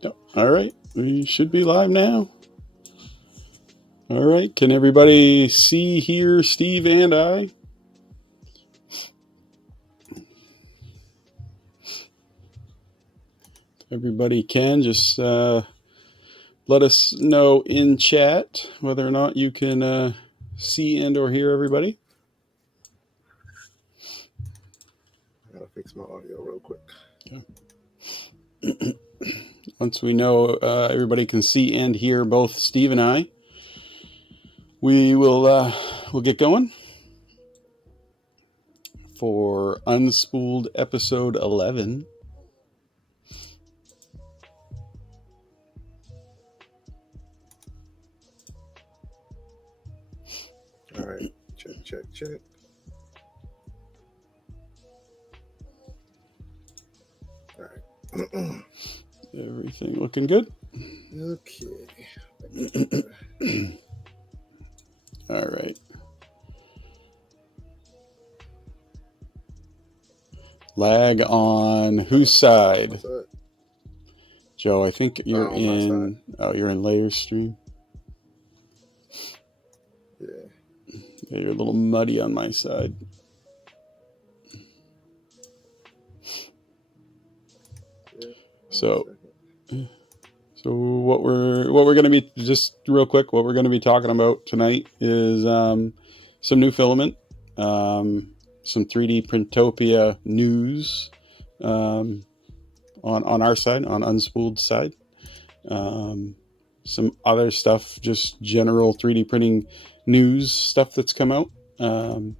Yep. All right. We should be live now. All right. Can everybody see, hear Steve and I? Everybody can. Just let us know in chat whether or not you can see and or hear everybody. I gotta fix my audio real quick. Yeah. Once we know everybody can see and hear both Steve and I, we'll get going for Unspooled episode 11. All right, check. All right. Everything looking good? Okay. All right. Lag on whose side? Joe, I think you're in. Oh, you're in layer stream. Yeah, you're a little muddy on my side. Yeah, so what we're going to be, just real quick, what we're going to be talking about tonight is some new filament, some 3D Printopia news on our side, on Unspooled side. Some other stuff, just general 3D printing news stuff that's come out, and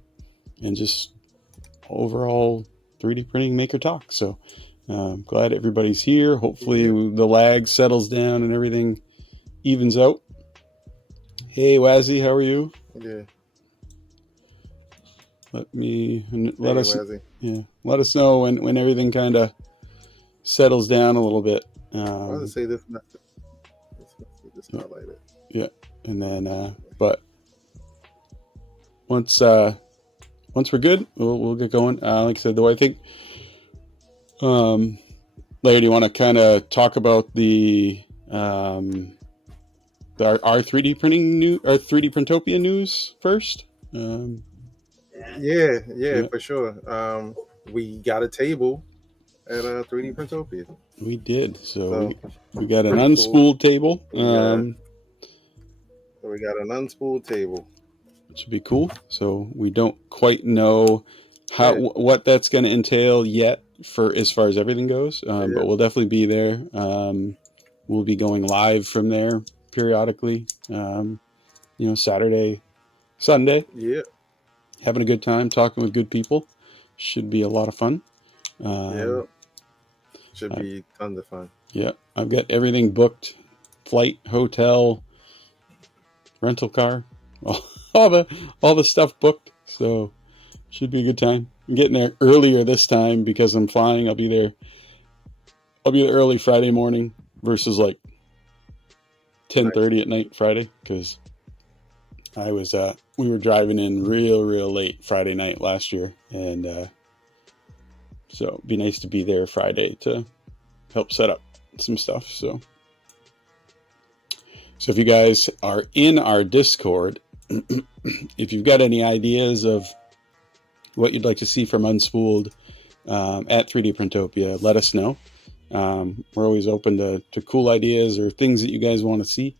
just overall 3D printing maker talk. So glad everybody's here. Hopefully the lag settles down and everything evens out. Hey Wazzy, how are you? Yeah. Let us know when everything kind of settles down a little bit. I was to say this. This Yeah. highlighted. Yeah, and then but once we're good, we'll get going. Like I said, though, I think Larry, do you want to kind of talk about our 3D printing our 3D Printopia news first? Yeah, for sure. We got a table at 3D Printopia. We did. So So we got an pretty unspooled cool. table. We got an unspooled table. Which would be cool. So we don't quite know Yeah. what that's going to entail yet for as far as everything goes. But we'll definitely be there. We'll be going live from there periodically. Saturday, Sunday. Yeah. Having a good time, talking with good people. Should be a lot of fun. Yeah. Should be tons of fun. Yeah. I've got everything booked. Flight, hotel, rental car, all the stuff booked. So should be a good time. I'm getting there earlier this time because I'm flying. I'll be there early Friday morning versus like 10:30 at night Friday, because we were driving in real late Friday night last year, and so it'd be nice to be there Friday to help set up some stuff. So if you guys are in our Discord, if you've got any ideas of what you'd like to see from Unspooled at 3D Printopia, let us know. We're always open to cool ideas or things that you guys want to see,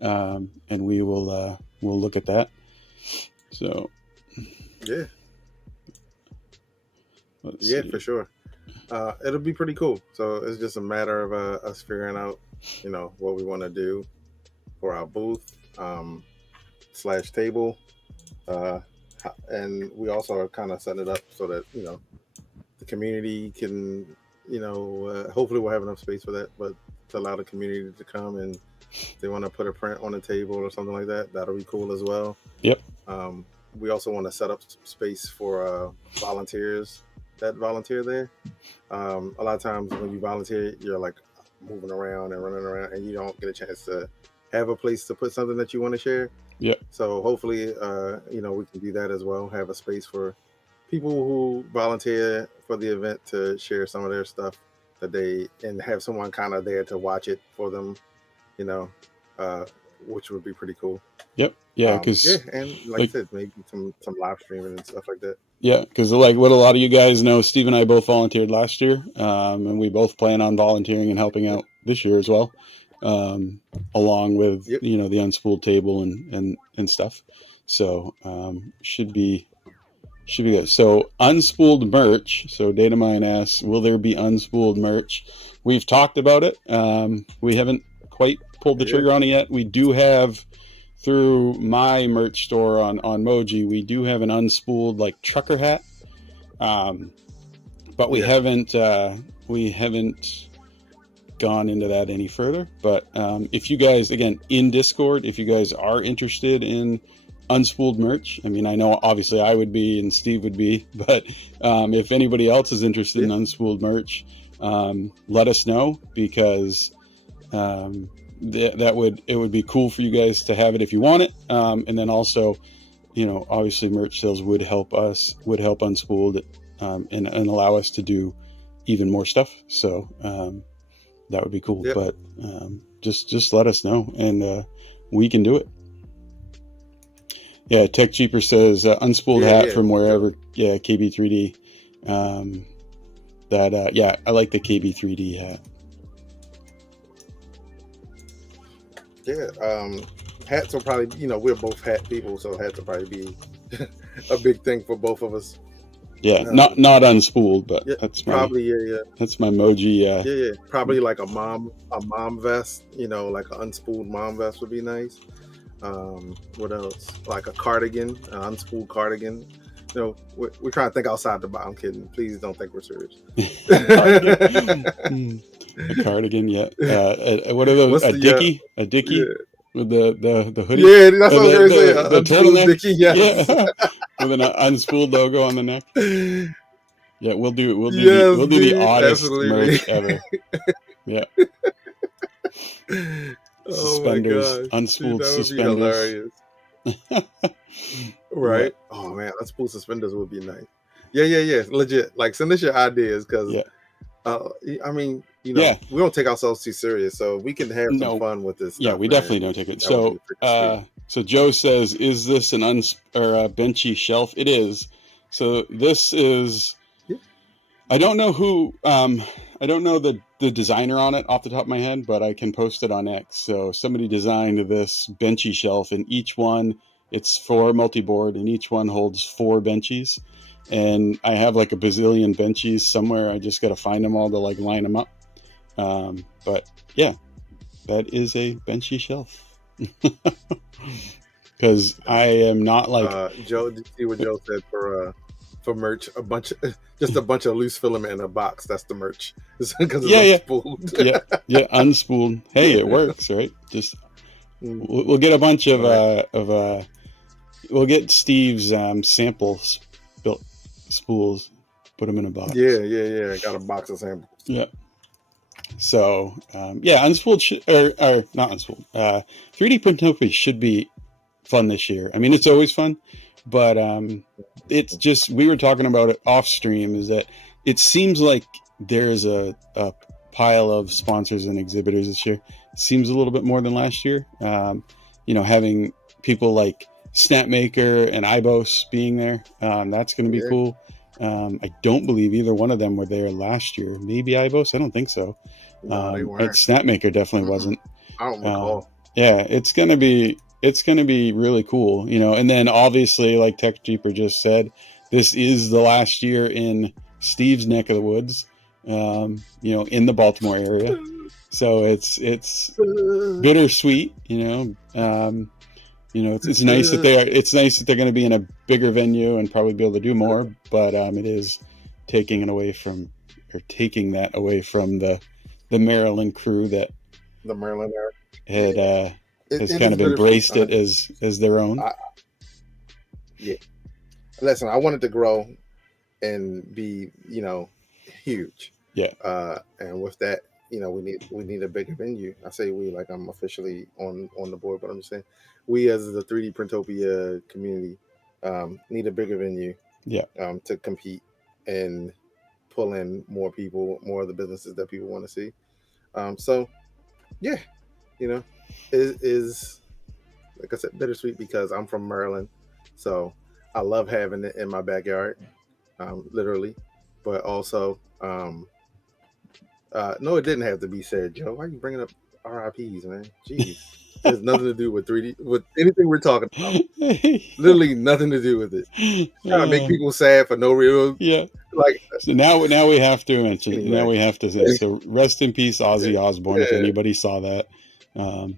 and we'll look at that. So yeah, for sure. It'll be pretty cool. So it's just a matter of us figuring out, what we want to do for our booth / table, and we also are kind of setting it up so that the community can, hopefully we'll have enough space for that, but to allow the community to come, and if they want to put a print on a table or something like that, that'll be cool as well. Yep. We also want to set up some space for volunteers that volunteer there. A lot of times when you volunteer, you're like moving around and running around, and you don't get a chance to have a place to put something that you want to share. Yeah. So hopefully, we can do that as well. Have a space for people who volunteer for the event to share some of their stuff and have someone kind of there to watch it for them, which would be pretty cool. Yep. Yeah. Because and like I said, maybe some live streaming and stuff like that. Yeah, because like what a lot of you guys know, Steve and I both volunteered last year, and we both plan on volunteering and helping out this year as well, along with the Unspooled table and stuff. So should be good. So Unspooled merch. So Datamine asks, will there be Unspooled merch? We've talked about it. We haven't quite pulled the trigger on it yet. We do have, through my merch store on Moji, we do have an Unspooled like trucker hat, but we haven't gone into that any further. But if you guys, again, in Discord, if you guys are interested in Unspooled merch, I mean, I know obviously I would be and Steve would be, but if anybody else is interested in Unspooled merch, let us know, because it would be cool for you guys to have it if you want it, and then also, obviously merch sales would help Unspooled, and allow us to do even more stuff. So that would be cool. But just let us know, and we can do it. Yeah, Tech Cheaper says Unspooled hat from wherever. Yeah, KB3D. I like the KB3D hat. Yeah, hats will probably, we're both hat people, so hats will probably be a big thing for both of us. Yeah, not Unspooled, but that's my that's my Moji. Yeah, probably like a mom vest, like an Unspooled mom vest would be nice. What else? Like a cardigan, an Unspooled cardigan. We're trying to think outside the box. I'm kidding. Please don't think we're serious. A cardigan, yeah. What are those? A dickie with the hoodie. Yeah, that's what I was going to say. The turtleneck. Dickie, yes. Yeah. With an Unspooled logo on the neck. Yeah, we'll do Yes, the dude, oddest absolutely. merch ever. Yeah, Oh my suspenders, gosh, dude, unspooled that would be suspenders. hilarious. Yeah, Right? Oh man, unspooled suspenders would be nice. Yeah, yeah, yeah. Legit. Like, send us your ideas because, yeah, I mean, yeah. we don't take ourselves too serious, so we can have some No, fun with this yeah, stuff, we definitely man. don't take it. That would be freaking sweet. So Joe says, "Is this an or a benchy shelf?" It is. So this is. Yeah. I don't know who. I don't know the designer on it off the top of my head, but I can post it on X. So somebody designed this benchy shelf, and each one it's for multi-board, and each one holds 4 benchies. And I have like a bazillion benchies somewhere. I just got to find them all to like line them up. But yeah, that is a benchy shelf. Because I am not like Joe, did you see what Joe said for merch? Just a bunch of loose filament in a box. That's the merch because it's yeah, yeah, unspooled. yeah, unspooled. Hey, it works, right? Just we'll get a bunch of we'll get Steve's samples built spools, put them in a box. Yeah, yeah, yeah. I got a box of samples. Yeah. So yeah, unspooled or not unspooled. 3D Printopia should be fun this year. I mean, it's always fun, but it's just we were talking about it off stream. Is that it seems like there's a pile of sponsors and exhibitors this year. It seems a little bit more than last year. Having people like Snapmaker and IBOS being there, that's going to be Yeah. cool. I don't believe either one of them were there last year. Maybe IBOS, I don't think so. No, they weren't. Snapmaker definitely wasn't. I don't recall. Yeah, it's gonna be really cool, And then obviously, like Tech Jeeper just said, this is the last year in Steve's neck of the woods, in the Baltimore area. So it's bittersweet, it's nice that they're going to be in a bigger venue and probably be able to do more, but it is taking that away from the Maryland crew that The Maryland had has kind of embraced it as their own. Yeah. Listen, I want it to grow and be, huge. Yeah. And with that, we need a bigger venue. I say we, like I'm officially on the board, but I'm just saying we as the 3D Printopia community need a bigger venue. Yeah. To compete and pull in more people, more of the businesses that people want to see. So yeah, it is like I said, bittersweet because I'm from Maryland, so I love having it in my backyard, literally. But also, no, it didn't have to be said, Joe. Why are you bringing up RIPS, man? Jeez, it has nothing to do with 3D, with anything we're talking about. Literally nothing to do with it. Trying to make people sad for no real. Yeah. Like so now we have to mention. Anyway. Now we have to say. So rest in peace, Ozzy Osbourne. Yeah. If anybody saw that,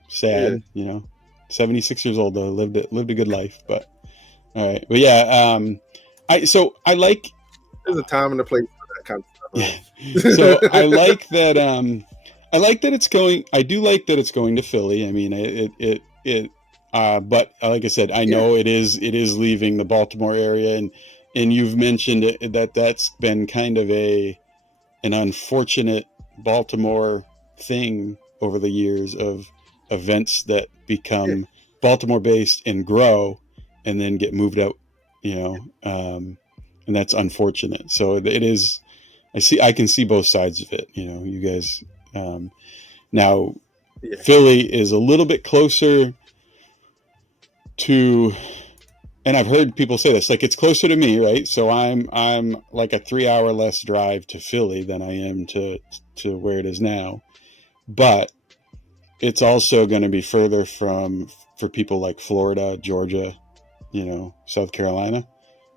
sad. 76 years old though, lived a good life. But all right, but yeah, I like. There's a time and a place for that kind of stuff. Yeah. So I like that. I like that it's going. I do like that it's going to Philly. I mean, it. But like I said, I know it is leaving the Baltimore area, and you've mentioned that's been kind of an unfortunate Baltimore thing over the years of events that become Baltimore based and grow and then get moved out, and that's unfortunate. So it is, I can see both sides of it. You guys, now Philly is a little bit closer to, and I've heard people say this, like it's closer to me, right? So I'm like a 3-hour less drive to Philly than I am to where it is now, but it's also going to be further for people like Florida, Georgia, South Carolina.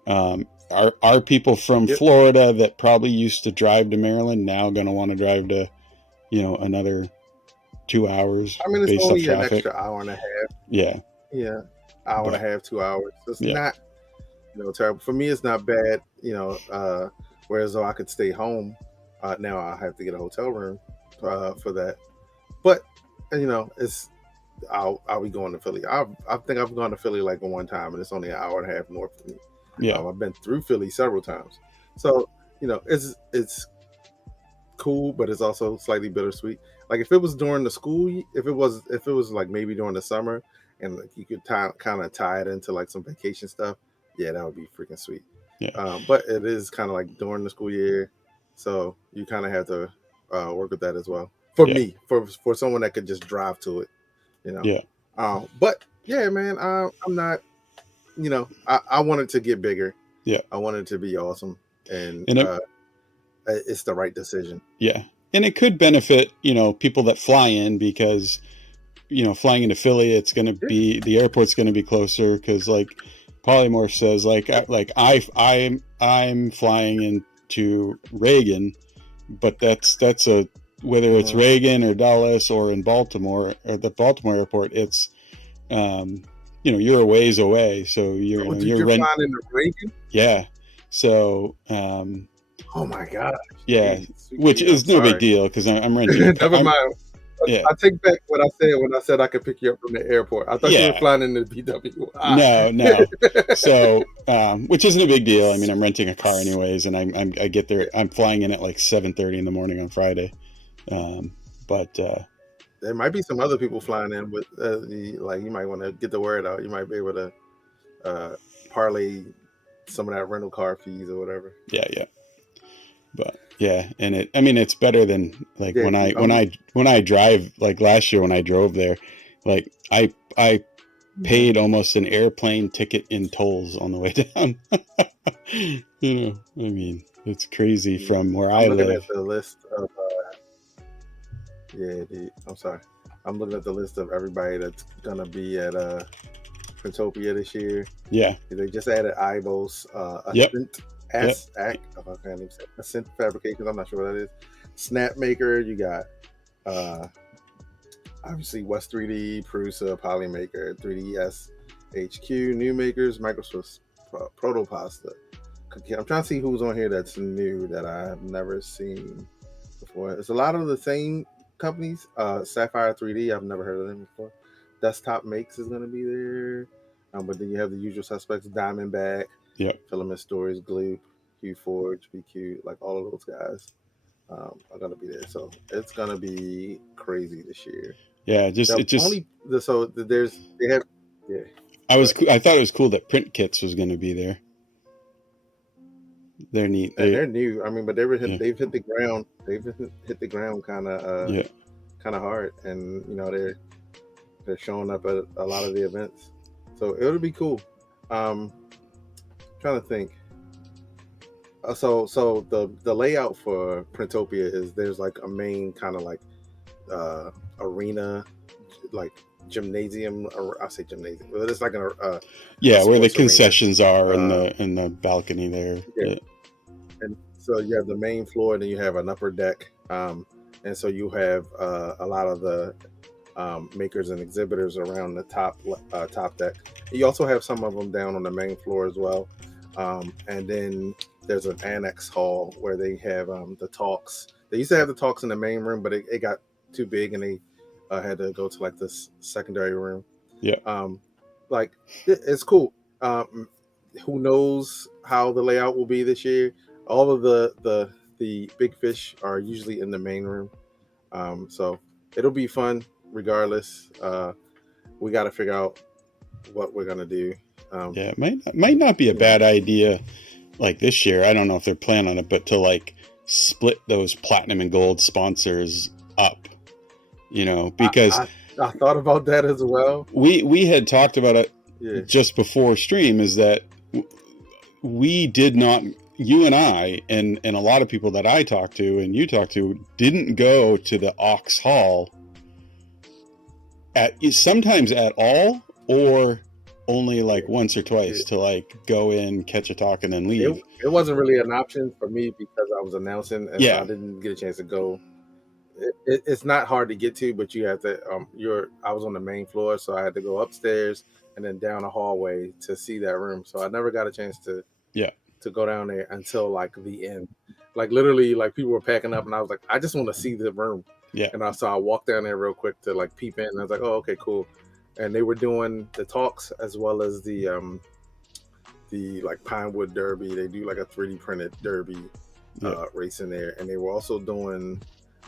Are people from Florida that probably used to drive to Maryland now going to want to drive to, another 2 hours? I mean, it's based only off traffic? An extra hour and a half. Yeah. Yeah. Hour and a half, 2 hours. It's not, terrible. For me, it's not bad, whereas though I could stay home, now I have to get a hotel room for that. But, it's, I'll be going to Philly. I think I've gone to Philly like one time, and it's only an hour and a half north of me. Yeah. I've been through Philly several times. So, it's cool, but it's also slightly bittersweet. Like if it was during the if it was like maybe during the summer, and like you could kind of tie it into like some vacation stuff, yeah, that would be freaking sweet. Yeah. But it is kind of like during the school year, so you kind of have to work with that as well. For Yeah. me, for someone that could just drive to it, you know. Yeah. But yeah, man, I'm not. I want it to get bigger. Yeah. I want it to be awesome, and And it, it's the right decision. yeah. And it could benefit, people that fly in because, flying into Philly, it's going to be, the airport's going to be closer because like Polymorph says, I'm flying into Reagan, but that's whether it's Reagan or Dallas or in Baltimore or the Baltimore airport, it's, you're a ways away. So you're flying into Reagan? Yeah. So, oh my God. Yeah. Which is no big deal because I'm renting. Never mind. Yeah. I take back what I said I could pick you up from the airport. I thought you were flying in the BWI. No. So, which isn't a big deal. I mean, I'm renting a car anyways, and I get there. I'm flying in at like 7:30 in the morning on Friday. But there might be some other people flying in with you might want to get the word out. You might be able to parlay some of that rental car fees or whatever. Yeah. But yeah, and it's better than like when I drive, like last year when I drove there, like I paid almost an airplane ticket in tolls on the way down. I mean, it's crazy from where I live. At the list of I'm sorry. I'm looking at the list of everybody that's gonna be at Printopia this year. Yeah. They just added Ibos, Ascent Fabrications, I'm not sure what that is. Snapmaker, you got obviously West 3D, Prusa, Polymaker, 3ds HQ, New Makers, Microsoft Protopasta. I'm trying to see who's on here that's new that I've never seen before. It's a lot of the same companies. Sapphire 3D, I've never heard of them before. Desktop Makes is going to be there. But then you have the usual suspects: Diamondback, Filament Stories, Gloop, QForge, BQ, like all of those guys are going to be there. So it's going to be crazy this year. Yeah, I thought it was cool that Print Kits was going to be there. They're neat. They're new. I mean, but they've hit the ground. They've hit the ground kind of hard, and they're showing up at a lot of the events. So it'll be cool. Trying to think. So the layout for Printopia is there's like a main kind of like arena, like gymnasium, or I say gymnasium, but it's like where the concessions are in the balcony there. Yeah. And so you have the main floor, and then you have an upper deck, and so you have a lot of the makers and exhibitors around the top deck. You also have some of them down on the main floor as well, and then there's an annex hall where they have the talks. They used to have the talks in the main room, but it got too big, and they had to go to like this secondary room. Yeah. Like it's cool. Who knows how the layout will be this year? All of the big fish are usually in the main room, so it'll be fun regardless. We got to figure out what we're gonna do. It might not be a bad idea. Like this year, I don't know if they're planning on it, but to like split those platinum and gold sponsors up. Because I thought about that as well. We had talked about it just before stream. Is that we did not. You and I and a lot of people that I talked to and you talked to didn't go to the Ox Hall sometimes at all, or only like once or twice to like go in, catch a talk, and then leave. It wasn't really an option for me because I was announcing, and I didn't get a chance to go. It's not hard to get to, but you have to. I was on the main floor, so I had to go upstairs and then down a hallway to see that room. So I never got a chance to go down there until like the end. Like literally, like people were packing up, and I was like, I just want to see the room. Yeah. And I walked down there real quick to like peep in, and I was like, oh, okay, cool. And they were doing the talks as well as the like Pinewood Derby. They do like a 3D printed derby race in there, and they were also doing.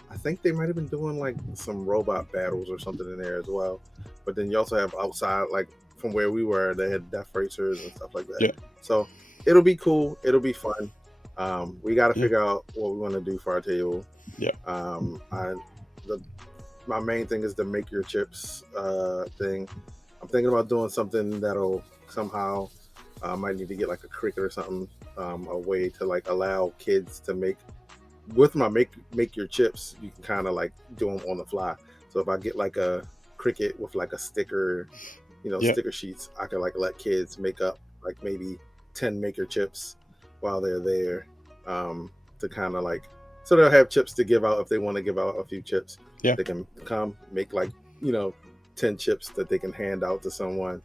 I think they might have been doing like some robot battles or something in there as well. But then you also have outside, like from where we were, they had death racers and stuff like that. Yeah. So it'll be cool. It'll be fun. We got to Yeah. figure out what we want to do for our table. Yeah. My main thing is the make your chips thing. I'm thinking about doing something that'll somehow. I might need to get like a Cricut or something, a way to like allow kids to make. With my make your chips, you can kind of like do them on the fly. So if I get like a Cricut with like a sticker, Yeah. sticker sheets, I can like let kids make up like maybe 10 maker chips while they're there, to kind of like, so they'll have chips to give out if they want to give out a few chips. Yeah. They can come make like 10 chips that they can hand out to someone,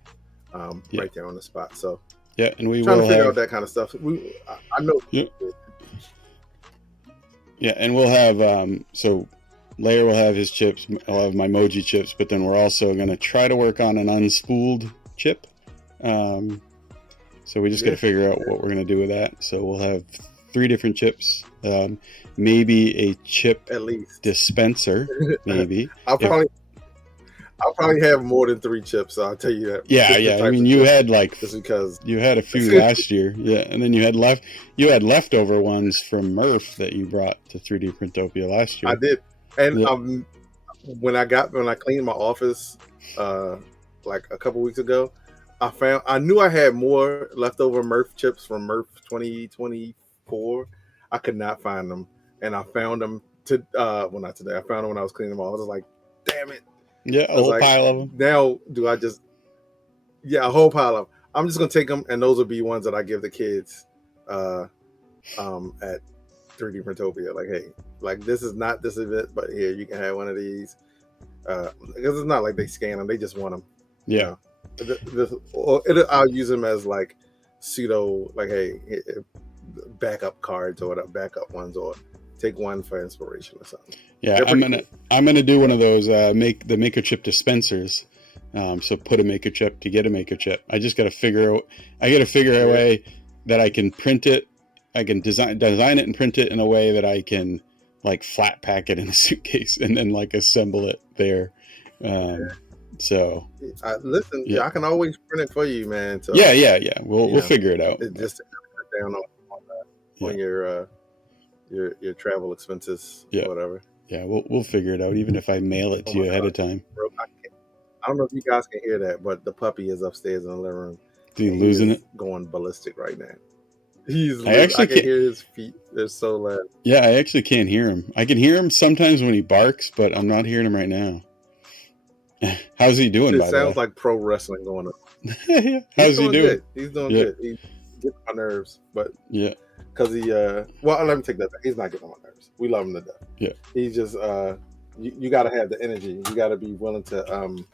Yeah. right there on the spot. So Yeah, and we trying will to figure have out that kind of stuff. I know. Yeah. Yeah, and we'll have so Layer will have his chips. I'll have my Moji chips, but then we're also going to try to work on an unspooled chip. So we just got to figure out what we're going to do with that. So we'll have 3 different chips, maybe a chip At least dispenser, maybe. I'll probably have more than 3 chips. So I'll tell you that. Yeah. I mean, you had like just because you had a few last year, yeah, and then you had leftover ones from Murph that you brought to 3D Printopia last year. I did, and when I cleaned my office, like a couple weeks ago, I knew I had more leftover Murph chips from Murph 2024. I could not find them, and I found them not today. I found them when I was cleaning them off. I was like, damn it. Yeah, a whole pile of them. Now, a whole pile of them. I'm just going to take them, and those will be ones that I give the kids at 3D Printopia. Like, hey, like this is not this event, but here, you can have one of these. Because it's not like they scan them. They just want them. Yeah. I'll use them as like pseudo, like, hey, backup cards or whatever, backup ones, or take one for inspiration or something. Yeah, I'm gonna do one of those make the maker chip dispensers. So put a maker chip to get a maker chip. I just got to figure out a way that I can print it. I can design it and print it in a way that I can like flat pack it in a suitcase and then like assemble it there. So listen, I can always print it for you, man. So, yeah. We'll figure it out. Just to cut down on your travel expenses, or whatever. Yeah, we'll figure it out, even if I mail it to you ahead of time. Bro, I don't know if you guys can hear that, but the puppy is upstairs in the living room. Is he losing it? Going ballistic right now. I can hear his feet. They're so loud. Yeah, I actually can't hear him. I can hear him sometimes when he barks, but I'm not hearing him right now. How's he doing? It sounds like pro wrestling going on. How's he doing? Good. He's doing good. He gets on my nerves, but because he let me take that back. He's not getting on my nerves. We love him to death. Yeah, he's just you got to have the energy. You got to be willing to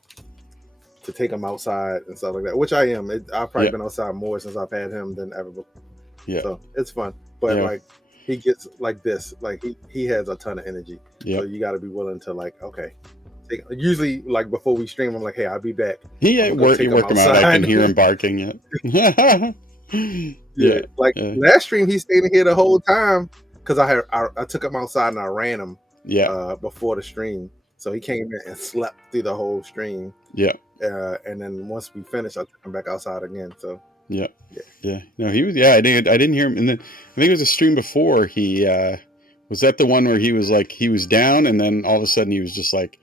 take him outside and stuff like that, which I am. I've probably been outside more since I've had him than ever before. Yeah, so it's fun. But like he gets like this, like he has a ton of energy. Yeah, so you got to be willing to like, okay. Usually, like before we stream, I'm like, "Hey, I'll be back." You work him out. I can hear him barking. Last stream, he stayed in here the whole time because I took him outside and I ran him. Before the stream, so he came in and slept through the whole stream. Yeah. And then once we finished, I took him back outside again. So. Yeah. No, he was. Yeah, I didn't hear him, and then I think it was a stream before. He was that the one where he was like he was down, and then all of a sudden he was just like.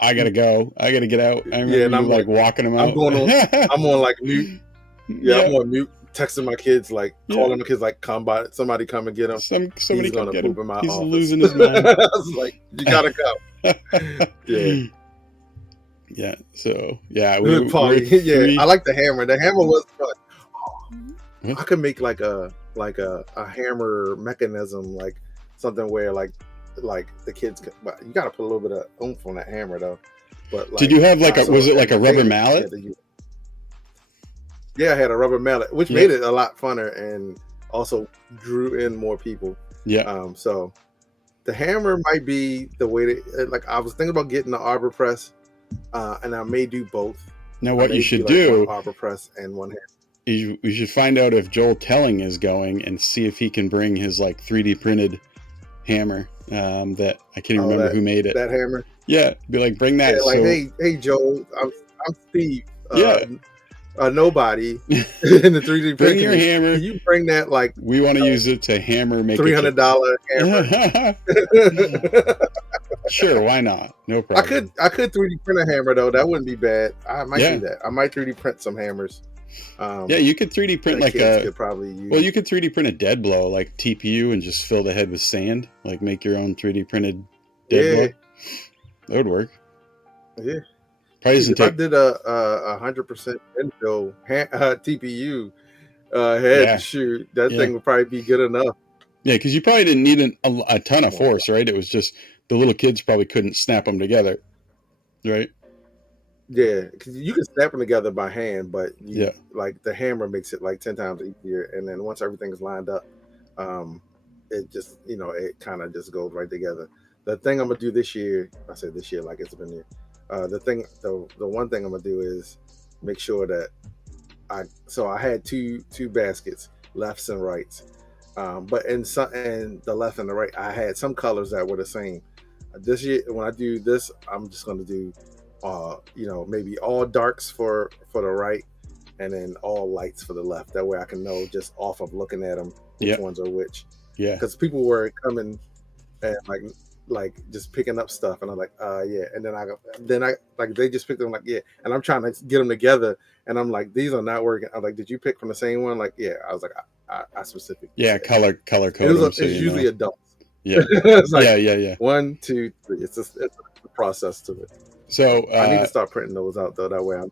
I gotta go. I gotta get out. I remember and I'm like walking him out. I'm on like mute. I'm on mute, texting my kids, like calling my kids, like come by. Somebody come and get him. Somebody come get him. He's office. Losing his mind. I was like, you gotta go. Yeah. So yeah, I like the hammer. The hammer was fun. I could make like a hammer mechanism, like something where like the kids you got to put a little bit of oomph on that hammer though. But like, did you have like was it like a rubber mallet? I had a rubber mallet, which made it a lot funner and also drew in more people. So the hammer might be the way to, like, I was thinking about getting the arbor press, and I may do both. Now what you should do, one arbor press and one hammer. we should find out if Joel Telling is going and see if he can bring his like 3D printed hammer. That I can't even remember who made it. That hammer. Yeah, be like, bring that. Yeah, like, so hey, Joel, I'm Steve. Yeah. Nobody in the 3D bring printing. your hammer. Can you bring that? Like, we want to use it to hammer, make $300 hammer. Sure, why not? No problem. I could 3D print a hammer though. That wouldn't be bad. I might do that. I might 3D print some hammers. Yeah, you could 3D print like could probably use. Well, you could 3D print a dead blow like TPU and just fill the head with sand. Like make your own 3D printed dead blow. That would work. Yeah. Probably if I did a 100% Endo TPU head shoot, that thing would probably be good enough. Yeah, because you probably didn't need a ton of force, right? It was just the little kids probably couldn't snap them together, right? Yeah, because you can snap them together by hand, but like the hammer makes it like 10 times easier. And then once everything is lined up, it just it kind of just goes right together. The thing I'm gonna do this year, I said this year like it's been here. The one thing I'm gonna do is make sure that I had two baskets, lefts and rights, but in the left and the right, I had some colors that were the same. This year, when I do this, I'm just gonna do, maybe all darks for the right, and then all lights for the left. That way, I can know just off of looking at them which ones are which. Yeah, because people were coming and like just picking up stuff, and I'm like, and then I like they just picked them, like, and I'm trying to get them together, and I'm like, these are not working. I'm like, did you pick from the same one? Like, I was like, I specifically color coding. It's usually adults. Yeah. It's like, yeah. 1, 2, 3. It's a process to it. So I need to start printing those out though. That way I'm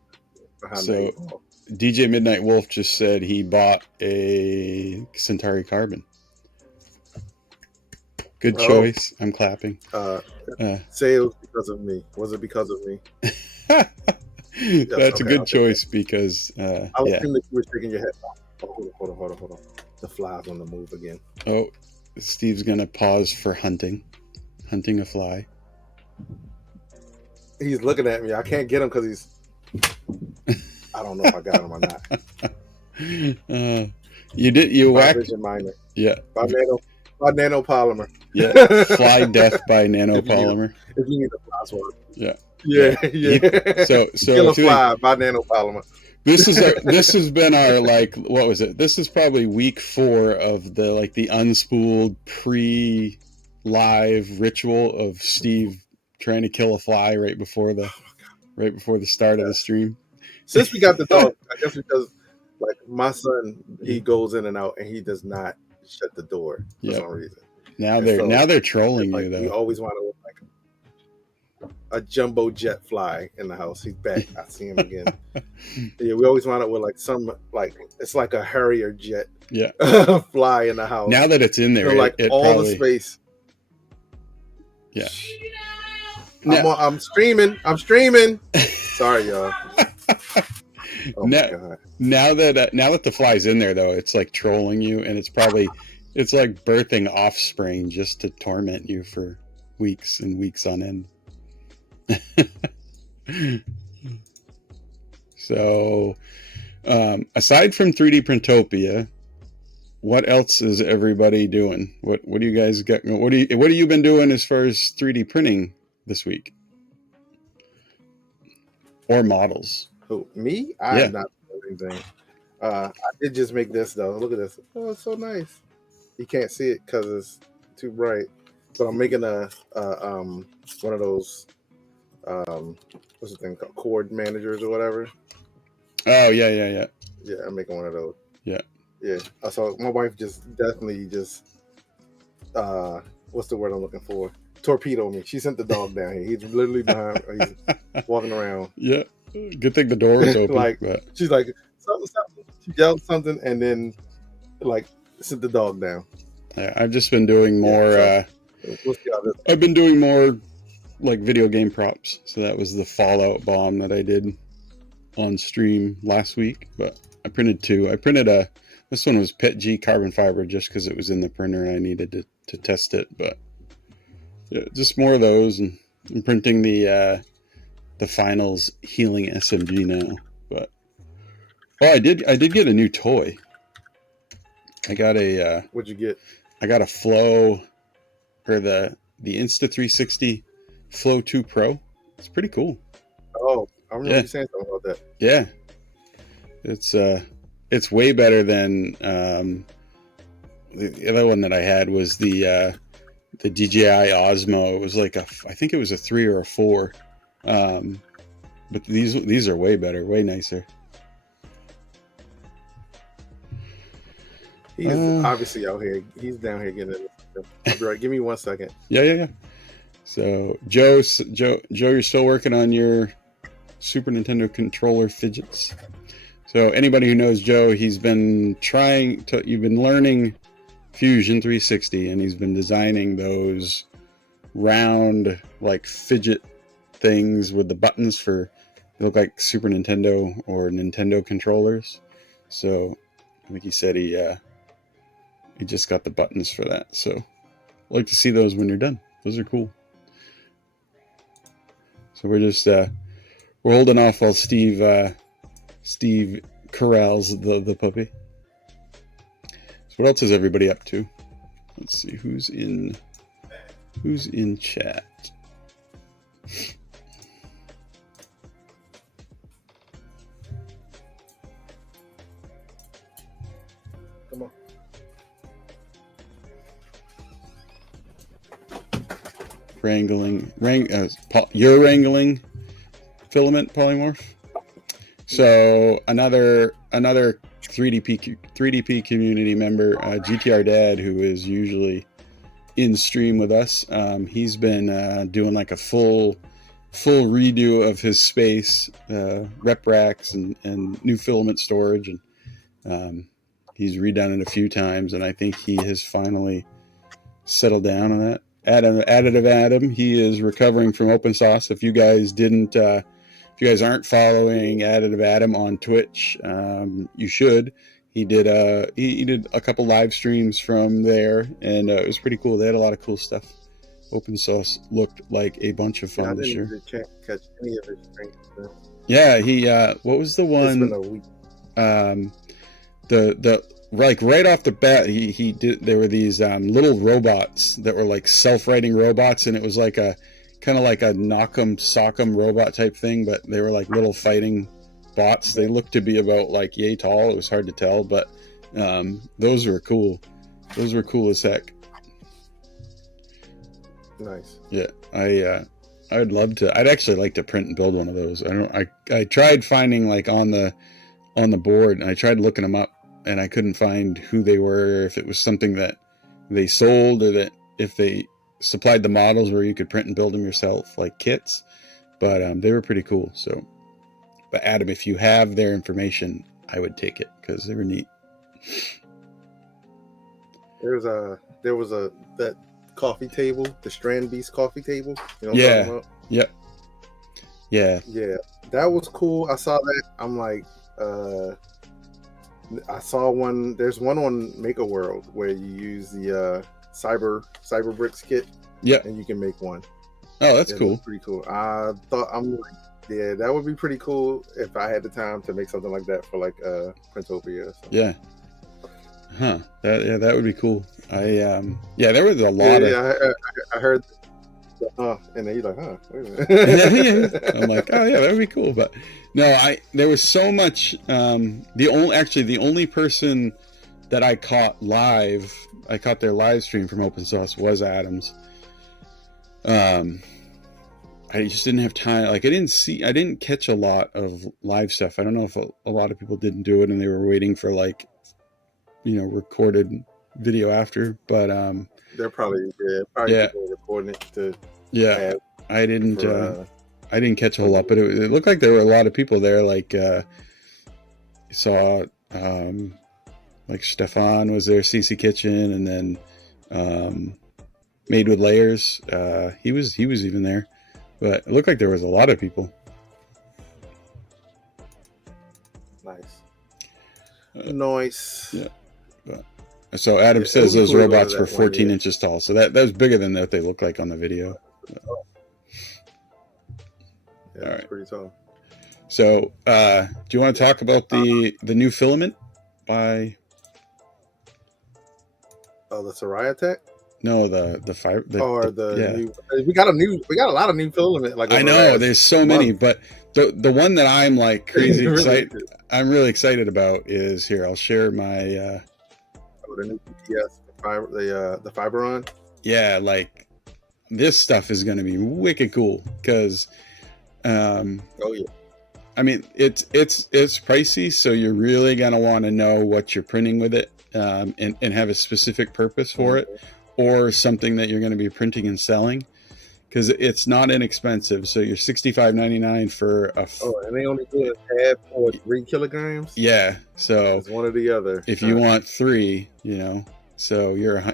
behind the eight ball. DJ Midnight Wolf just said he bought a Centauri Carbon. Good choice. I'm clapping. Say it was because of me. Was it because of me? That's a good choice because I was thinking that you were shaking your head. Hold on. The fly's on the move again. Oh, Steve's gonna pause for hunting a fly. He's looking at me. I can't get him because he's. I don't know if I got him or not. You whacked. Vision Minor. Yeah. By nanopolymer. Yeah. Fly death by nanopolymer. If you need a fly swat. Yeah. So kill a fly by nanopolymer. This has been our what was it? This is probably week 4 of the Unspooled pre-live ritual of Steve trying to kill a fly right before the start of the stream. Since we got the dog, I guess because my son, he goes in and out and he does not shut the door for some reason. Now they're trolling you though. We always want to a jumbo jet fly in the house. He's back. I see him again. We always wind up with it's like a Harrier jet fly in the house. Now that it's in there, the space. Yeah. I'm streaming. Sorry, y'all. Oh my God. Now that the fly's in there though, it's like trolling you, and it's like birthing offspring just to torment you for weeks and weeks on end. So aside from 3D Printopia, what else is everybody doing? What do you guys got? What have you been doing as far as 3D printing this week? Or models? Who, me? I have not done anything. I did just make this though. Look at this. Oh, it's so nice. You can't see it because it's too bright. But I'm making one of those what's the thing called? Cord managers or whatever. Oh yeah. Yeah, I'm making one of those. Yeah. So my wife definitely what's the word I'm looking for? Torpedo me. She sent the dog down here. He's literally behind. He's walking around. Yeah. Good thing the door was open. She's like something. She yelled something and then sent the dog down. Yeah, I've just been doing more. I've been doing more video game props. So that was the Fallout bomb that I did on stream last week. But I printed 2. I printed this one was PETG carbon fiber just because it was in the printer and I needed to test it. But yeah, just more of those, and I'm printing the finals healing SMG now. But Oh, I did get a new toy. I got a What'd you get? I got a Flow, or the Insta360 Flow 2 Pro. It's pretty cool. Oh, I remember Yeah. you saying something about that. Yeah. It's way better than the other one that I had was the DJI Osmo. It was like I think it was a 3 or a 4. But these are way better, way nicer. He's obviously out here. He's down here getting it. I'll be right. Give me 1 second. Yeah. So Joe, you're still working on your Super Nintendo controller fidgets. So anybody who knows Joe, you've been learning Fusion 360, and he's been designing those round like fidget things with the buttons for, they look like Super Nintendo or Nintendo controllers. So I think he said he just got the buttons for that. So I'd like to see those when you're done. Those are cool. So we're just we're holding off while Steve corrals the puppy. So what else is everybody up to? Let's see who's in chat. Come on. You're wrangling filament polymorph. So another 3DP community member, GTR Dad, who is usually in stream with us, he's been doing like a full redo of his space, rep racks and new filament storage, and he's redone it a few times, and I think he has finally settled down on that. Additive Adam, he is recovering from open sauce. If you guys aren't following Additive Adam on Twitch, you should. He did a couple live streams from there, and it was pretty cool. They had a lot of cool stuff. Open sauce looked like a bunch of fun this year. I didn't catch any of his streams. Yeah, he what was the one? It's been a week. The like right off the bat, he did. There were these little robots that were like self-righting robots, and it was like a kind of like a knock'em sock'em robot type thing, but they were like little fighting bots. They looked to be about like yay tall. It was hard to tell, but those were cool. Those were cool as heck. Nice. Yeah, I would love to. I'd actually like to print and build one of those. I tried finding like on the board, and I tried looking them up, and I couldn't find who they were, if it was something that they sold, or that if they supplied the models where you could print and build them yourself, like kits. But they were pretty cool. So, but Adam, if you have their information, I would take it because they were neat. There was that coffee table, the Strand Beast coffee table. You know what Yeah. I'm talking about? Yep. Yeah. Yeah, that was cool. I saw that. I'm like, I saw one. There's one on Maker World where you use the Cyber Bricks kit. Yep. And you can make one. Oh, that's cool. Pretty cool. I'm like, yeah, that would be pretty cool if I had the time to make something like that for like Printopia. So. Yeah. Huh. That would be cool. There was a lot of. I heard. And then you're like, huh? Wait a minute. Yeah. I'm like, oh yeah, that would be cool. But no, there was so much. The only person that I caught their live stream from Open Source was Adams. I just didn't have time. Like I didn't catch a lot of live stuff. I don't know if a lot of people didn't do it and they were waiting for like, recorded video after. But they're probably people recording it to. Yeah, I didn't catch a whole lot, but it looked like there were a lot of people there. Like saw like Stefan was there, CC Kitchen, and then Made with Layers. He was even there, but it looked like there was a lot of people. Nice. Yeah. So Adam says those robots were 14 inches tall. So that was bigger than what they look like on the video. Yeah, all right. Pretty tall. So, do you want to talk about the new filament by? Oh, the Soraya Tech. No, the fiber. Or the yeah. new. We got a lot of new filament. Like I over the know last there's so month. many, but the one that I'm like crazy Really excited. good. I'm really excited about is here. I'll share my. Oh, the new PPS, the Fiberon. Yeah, like this stuff is going to be wicked cool because. Oh yeah. I mean, it's pricey, so you're really gonna want to know what you're printing with it, and have a specific purpose for it, or something that you're going to be printing and selling, because it's not inexpensive. So you're $65.99 for a. And they only do a half or 3 kilograms. Yeah, so it's one or the other. If you want 3, so you're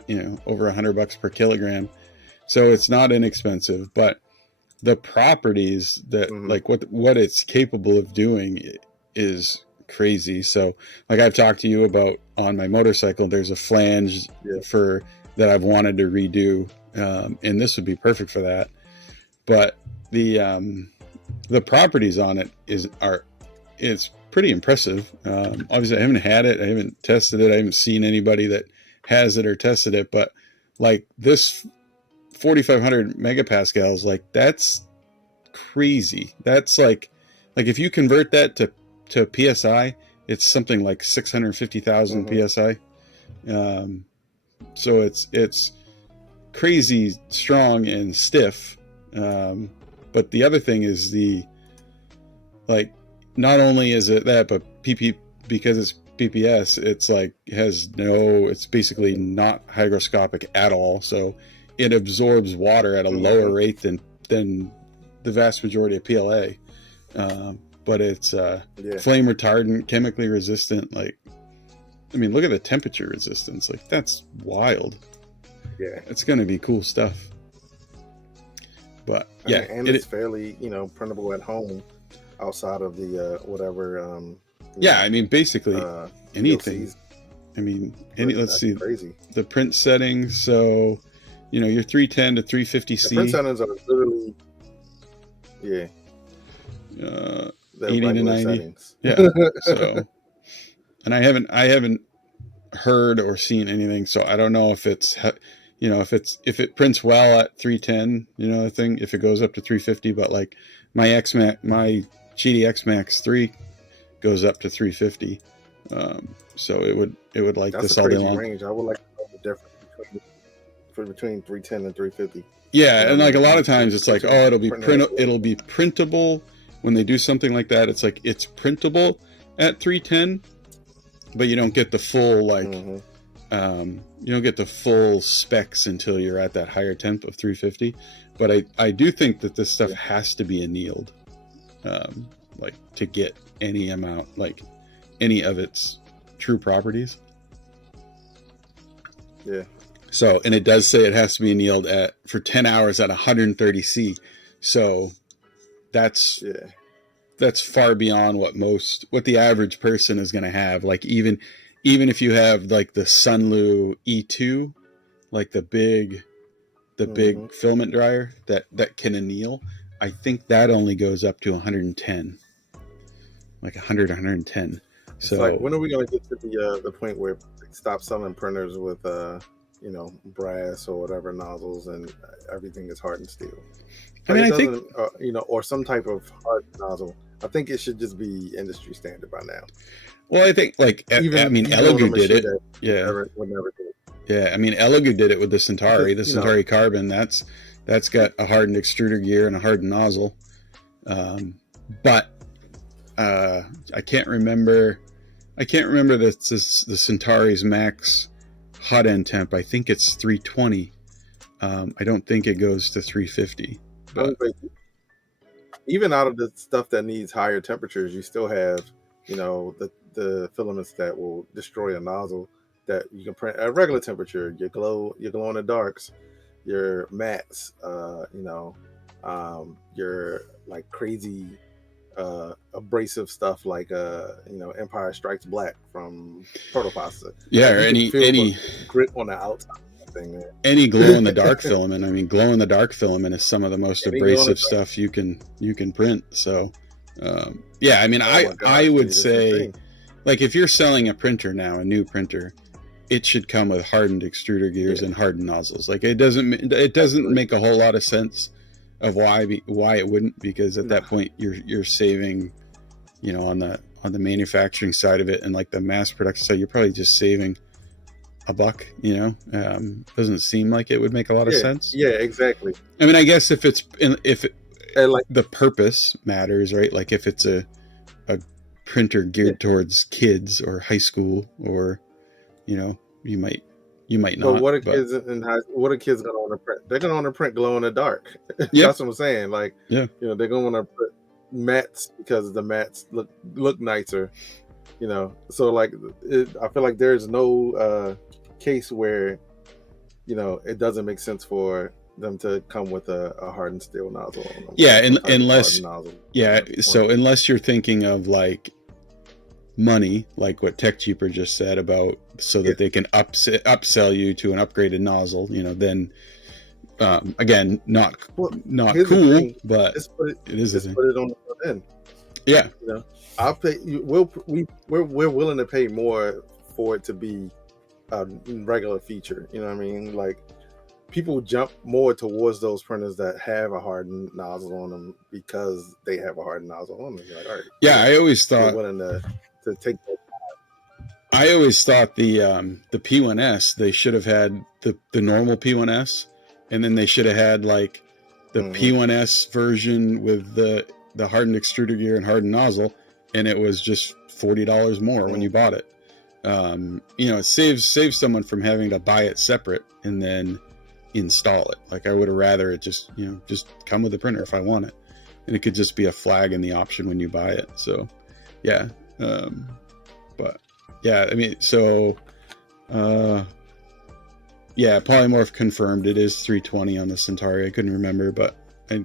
over $100 per kilogram. So it's not inexpensive, but the properties that like what it's capable of doing is crazy. So like I've talked to you about on my motorcycle, there's a flange for that I've wanted to redo, and this would be perfect for that. But the properties on it it's pretty impressive. Obviously I haven't had it, I haven't tested it, I haven't seen anybody that has it or tested it, but like this 4,500 megapascals, like that's crazy. That's like if you convert that to psi, it's something like 650,000 psi. So it's crazy strong and stiff. But the other thing is not only is it that, but because it's PPS, it's like it's basically not hygroscopic at all. So it absorbs water at a lower rate than the vast majority of PLA. But it's flame retardant, chemically resistant. Like, I mean, look at the temperature resistance. Like, that's wild. Yeah, it's going to be cool stuff. But yeah, and it's fairly printable at home outside of the whatever. Yeah, I mean, basically anything. PLCs. I mean, let's see crazy. The print settings. So, your 310 to 350C. The print settings are literally 80 to 90. Settings. Yeah. So, and I haven't heard or seen anything, so I don't know if it's if it prints well at 310, the thing, if it goes up to 350, but like my GDX Max 3 goes up to 350. So it would like That's this all day long. Range. I would like to know the difference between 310 and 350. Yeah, and like a lot of times it's like, oh, it'll be printable when they do something like that. It's like it's printable at 310, but you don't get the full you don't get the full specs until you're at that higher temp of 350. But I do think that this stuff has to be annealed, like to get any amount, like any of its true properties. Yeah. So, and it does say it has to be annealed for 10 hours at 130C. So that's far beyond what the average person is going to have. Like even if you have like the Sunlu E2, like the big filament dryer that can anneal, I think that only goes up to 110, like 100, 110. So it's like, when are we going to get to the point where they stop selling printers with brass or whatever nozzles and everything is hardened steel? I mean, I think or some type of hard nozzle. I think it should just be industry standard by now. Well, I think Elegoo did it. Would never do it. Yeah, I mean, Elegoo did it with the Centauri. The Centauri Carbon, that's got a hardened extruder gear and a hardened nozzle. But I can't remember the Centauri's max hot end temp. I think it's 320. I don't think it goes to 350. But even out of the stuff that needs higher temperatures, you still have, the filaments that will destroy a nozzle that you can print at regular temperature. Your glow in the darks, your mattes, your like crazy abrasive stuff like Empire Strikes Black from Protopasta. Yeah, or any grit on the outside. Any glow in the dark filament. I mean, glow in the dark filament is some of the most abrasive stuff you can print. So Yeah, I mean, Oh my I gosh, would dude, that's the say, thing. like, if you're selling a printer now, a new printer, it should come with hardened extruder gears Yeah, and hardened nozzles. Like, it doesn't absolutely. make a whole lot of sense of why it wouldn't, because at Nah, that point you're saving, on the manufacturing side of it, and like the mass production side, you're probably just saving a buck. Doesn't seem like it would make a lot of yeah, sense. yeah, exactly. I mean, I guess if And like, the purpose matters, right? Like if it's a printer yeah, geared towards kids or high school, or you might but not, but what are kids gonna want to print? They're gonna want to print glow in the dark. yeah, That's what I'm saying. Like, yeah, they're gonna want to print mats because the mats look nicer. So like, I feel like there's no case where it doesn't make sense for them to come with a hardened steel nozzle on them, yeah, or some type of unless hardened nozzle yeah. on So them. unless you're thinking of like money, like what Tech Cheaper just said about, so Yeah. that they can upsell you to an upgraded nozzle, then again, not Well, not here's the cool, thing. but Just put it. it is a Just thing. put it on the front end. Yeah, You know, I'll pay you. We're willing to pay more for it to be a regular feature. You know what I mean? Like, people jump more towards those printers that have a hardened nozzle on them because they have a hardened nozzle on them. You're like, all right, yeah. cool. I always You're thought willing to take that. the P1S, they should have had the normal P1S, and then they should have had like the Mm-hmm. P1S version with the hardened extruder gear and hardened nozzle, and it was just $40 more when you bought it. It saves someone from having to buy it separate and then install it. Like, I would have rather it just come with the printer if I want it, and it could just be a flag in the option when you buy it. So yeah. But yeah, I mean, so yeah, polymorph confirmed it is 320 on the Centauri. I couldn't remember, but I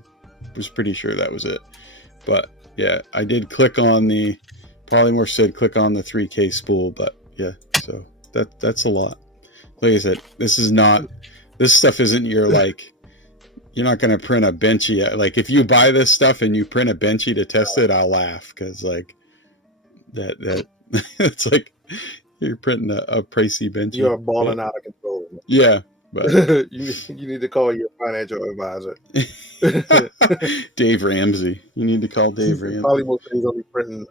was pretty sure that was it. But yeah, I did click on the polymorph, said click on the 3K spool, but yeah, so that's a lot. Like I said, this stuff isn't your, like, you're not going to print a benchy. Like, if you buy this stuff and you print a benchy to test it, I'll laugh, because like that it's like you're printing a pricey benchy. You're balling But out of control. yeah, but you need to call your financial advisor. Dave Ramsey. You need to call Dave Ramsey. Probably most things only printing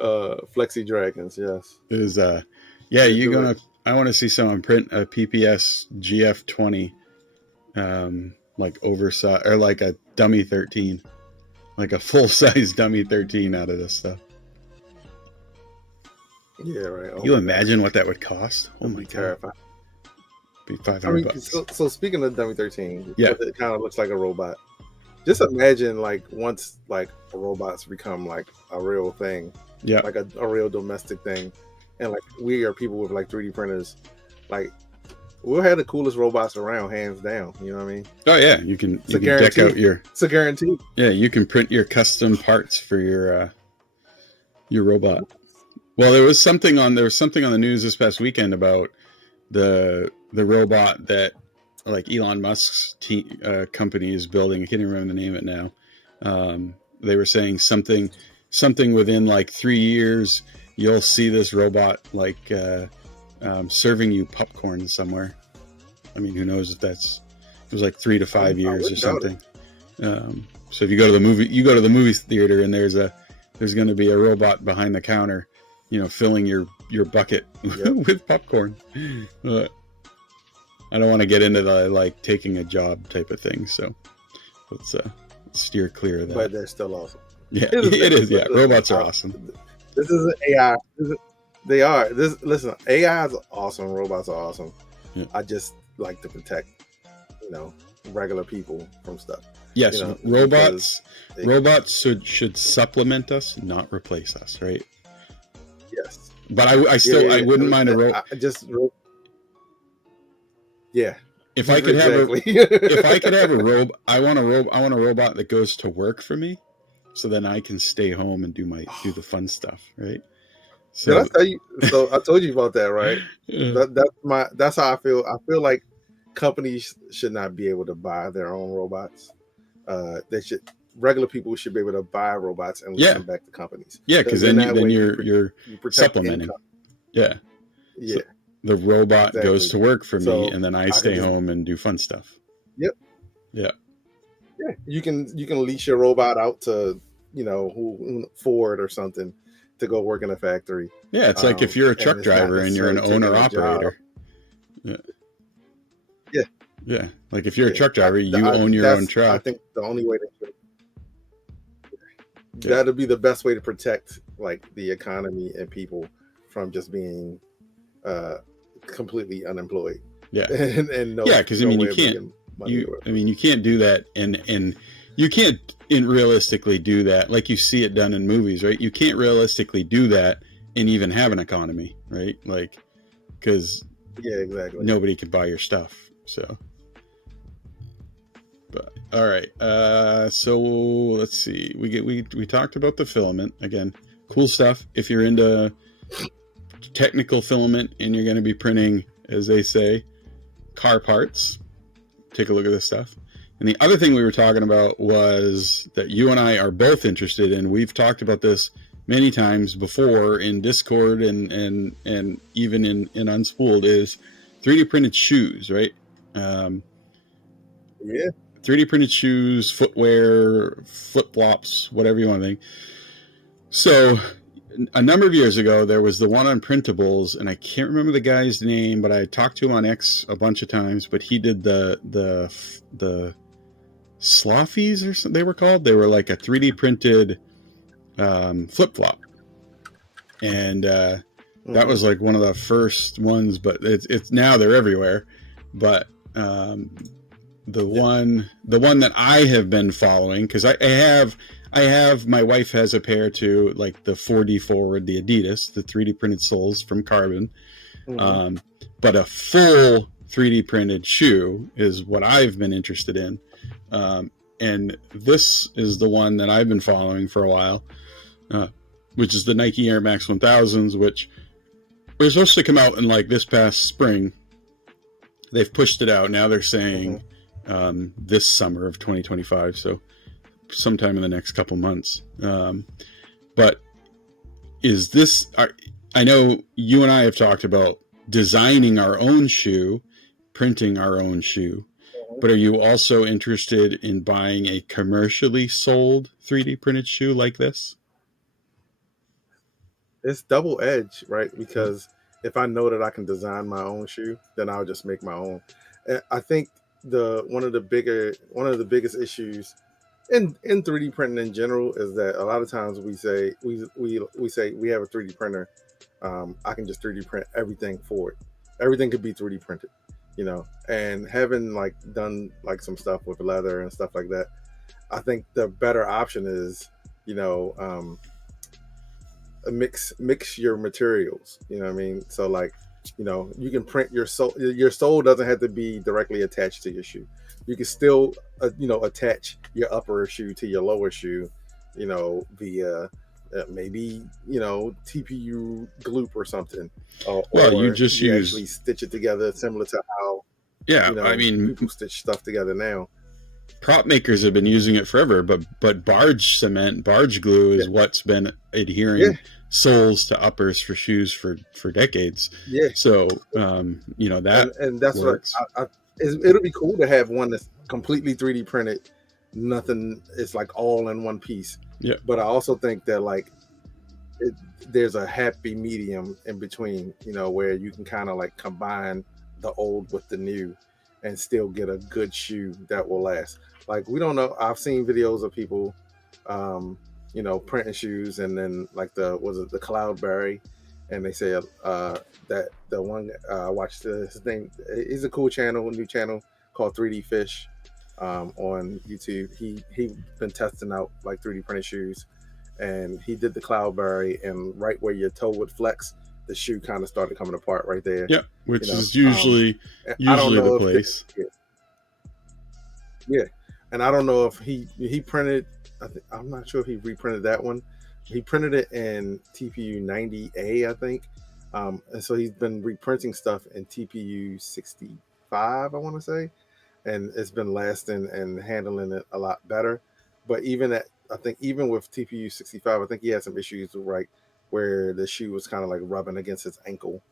Flexi Dragons. Yes, Is yeah, you you're do gonna. it. I want to see someone print a PPS GF20, like oversized, or like a dummy 13, like a full size dummy 13 out of this stuff. Yeah, right. Oh You my imagine gosh. what that would cost? Oh That'd my be god, terrifying. be I $500. mean, so speaking of Dummy 13, Yeah, it kind of looks like a robot. Just imagine, like, once like robots become like a real thing, yeah, like a real domestic thing, and like we are people with like 3D printers, like we'll have the coolest robots around, hands down. You know what I mean? oh yeah. You can It's a deck out guarantee. It's a guarantee. you can print your custom parts for your robot. Well, there was something on the news this past weekend about the robot that, like, Elon Musk's company is building. I can't even remember the name of it now. They were saying something within like 3 years, you'll see this robot like serving you popcorn somewhere. I mean, who knows if it was like 3 to 5 years or something. So if you go to the movie theater, and there's going to be a robot behind the counter, filling your bucket with popcorn. I don't want to get into the like taking a job type of thing, so let's steer clear of that. But they're still awesome. Yeah, it is. Yeah, robots are awesome. This is AI. They are. Listen, AI is awesome. Robots are awesome. Yeah. I just like to protect, regular people from stuff. Yes, robots should supplement us, not replace us, right? Yes. But I wouldn't mind a robot. Yeah. If I could have a robot, I want a robot that goes to work for me, so then I can stay home and do the fun stuff, right? So, did I tell you? So I told you about that, right? Yeah. That's how I feel. I feel like companies should not be able to buy their own robots. They should regular people should be able to buy robots and lease Yeah, them back to companies. yeah, Because because then then that way you're you protect supplementing. income. Yeah, so Yeah, the robot goes exactly. to work for me, So and then I I can stay just home and do fun stuff. yep, Yeah, yeah. You can lease your robot out to Ford or something to go work in a factory, yeah. It's like if you're a and truck it's not driver and you're an necessarily taking owner their job. operator. Yeah, Yeah, yeah. Like if you're a yeah. truck driver, you own your own That's I truck. think the only way to Yeah, that'll be the best way to protect like the economy and people from just being uh, completely unemployed yeah, and yeah. no Because I no mean, you way of can't making money or whatever. you can't do that, and you can't realistically do that like you see it done in movies, right? You can't realistically do that and even have an economy, right? Like because Yeah, exactly. nobody can buy your stuff. So, but all right. So let's see. We talked about the filament again. Cool stuff. If you're into technical filament and you're going to be printing, as they say, car parts, take a look at this stuff. And the other thing we were talking about was that you and I are both interested in. We've talked about this many times before in Discord and even in Unspooled is 3D printed shoes, right? Um, Yeah. 3D printed shoes, footwear, flip flops, whatever you want to think. So, a number of years ago, there was the one on printables, and I can't remember the guy's name, but I talked to him on X a bunch of times. But he did the sloffies or something they were called. They were like a 3D printed flip flop, and that Hmm. was like one of the first ones. But it's now they're everywhere. But Yeah. the one that I have been following because I have my wife has a pair too, like the 4D Forward, the Adidas, the 3D printed soles from carbon. Hmm. Um, but a full 3D printed shoe is what I've been interested in. Um, and this is the one that I've been following for a while, uh, which is the Nike Air Max 1000s, which was supposed to come out in like this past spring. They've pushed it out. Now they're Hmm. saying this summer of 2025. So sometime in the next couple months. But is this? I know you and I have talked about designing our own shoe, printing our own shoe. But are you also interested in buying a commercially sold 3D printed shoe like this? It's double edged, right? Because if I know that I can design my own shoe, then I'll just make my own. And I think the one of the biggest issues in 3D printing in general is that a lot of times we say we have a 3D printer. I can just 3D print everything for it. Everything could be 3D printed, And having like done like some stuff with leather and stuff like that, I think the better option is, you know, mix your materials. You know what I mean? So like, you can print your sole. Your sole doesn't have to be directly attached to your shoe. You can still, attach your upper shoe to your lower shoe, via maybe TPU gloop or something, Well, you or just you use, actually stitch it together similar to how yeah, I people mean, stitch stuff together now. prop makers have been using it forever, but barge cement, barge glue Yeah, is what's been yeah, adhering soles to uppers for shoes for decades. yeah. So that And that's what works. it'll be cool to have one that's completely 3D printed. Nothing is like all in one piece. Yeah. But I also think that like it, there's a happy medium in between, where you can kind of like combine the old with the new and still get a good shoe that will last. Like we don't know. I've seen videos of people, printing shoes, and then like the Cloudberry, and they say that the one I watched his name. He's a cool channel, new channel called 3D Fish on YouTube. He been testing out like 3D printed shoes, and he did the Cloudberry, and right where your toe would flex, the shoe kind of started coming apart right there. Yeah, You which know, is um, I don't usually the know if place. yeah, and I don't know if he printed. I'm not sure if he reprinted that one. He printed it in TPU 90A, I think, and so he's been reprinting stuff in TPU 65, I want to say, and it's been lasting and handling it a lot better. But I think even with TPU 65, I think he had some issues right where the shoe was kind of like rubbing against his ankle,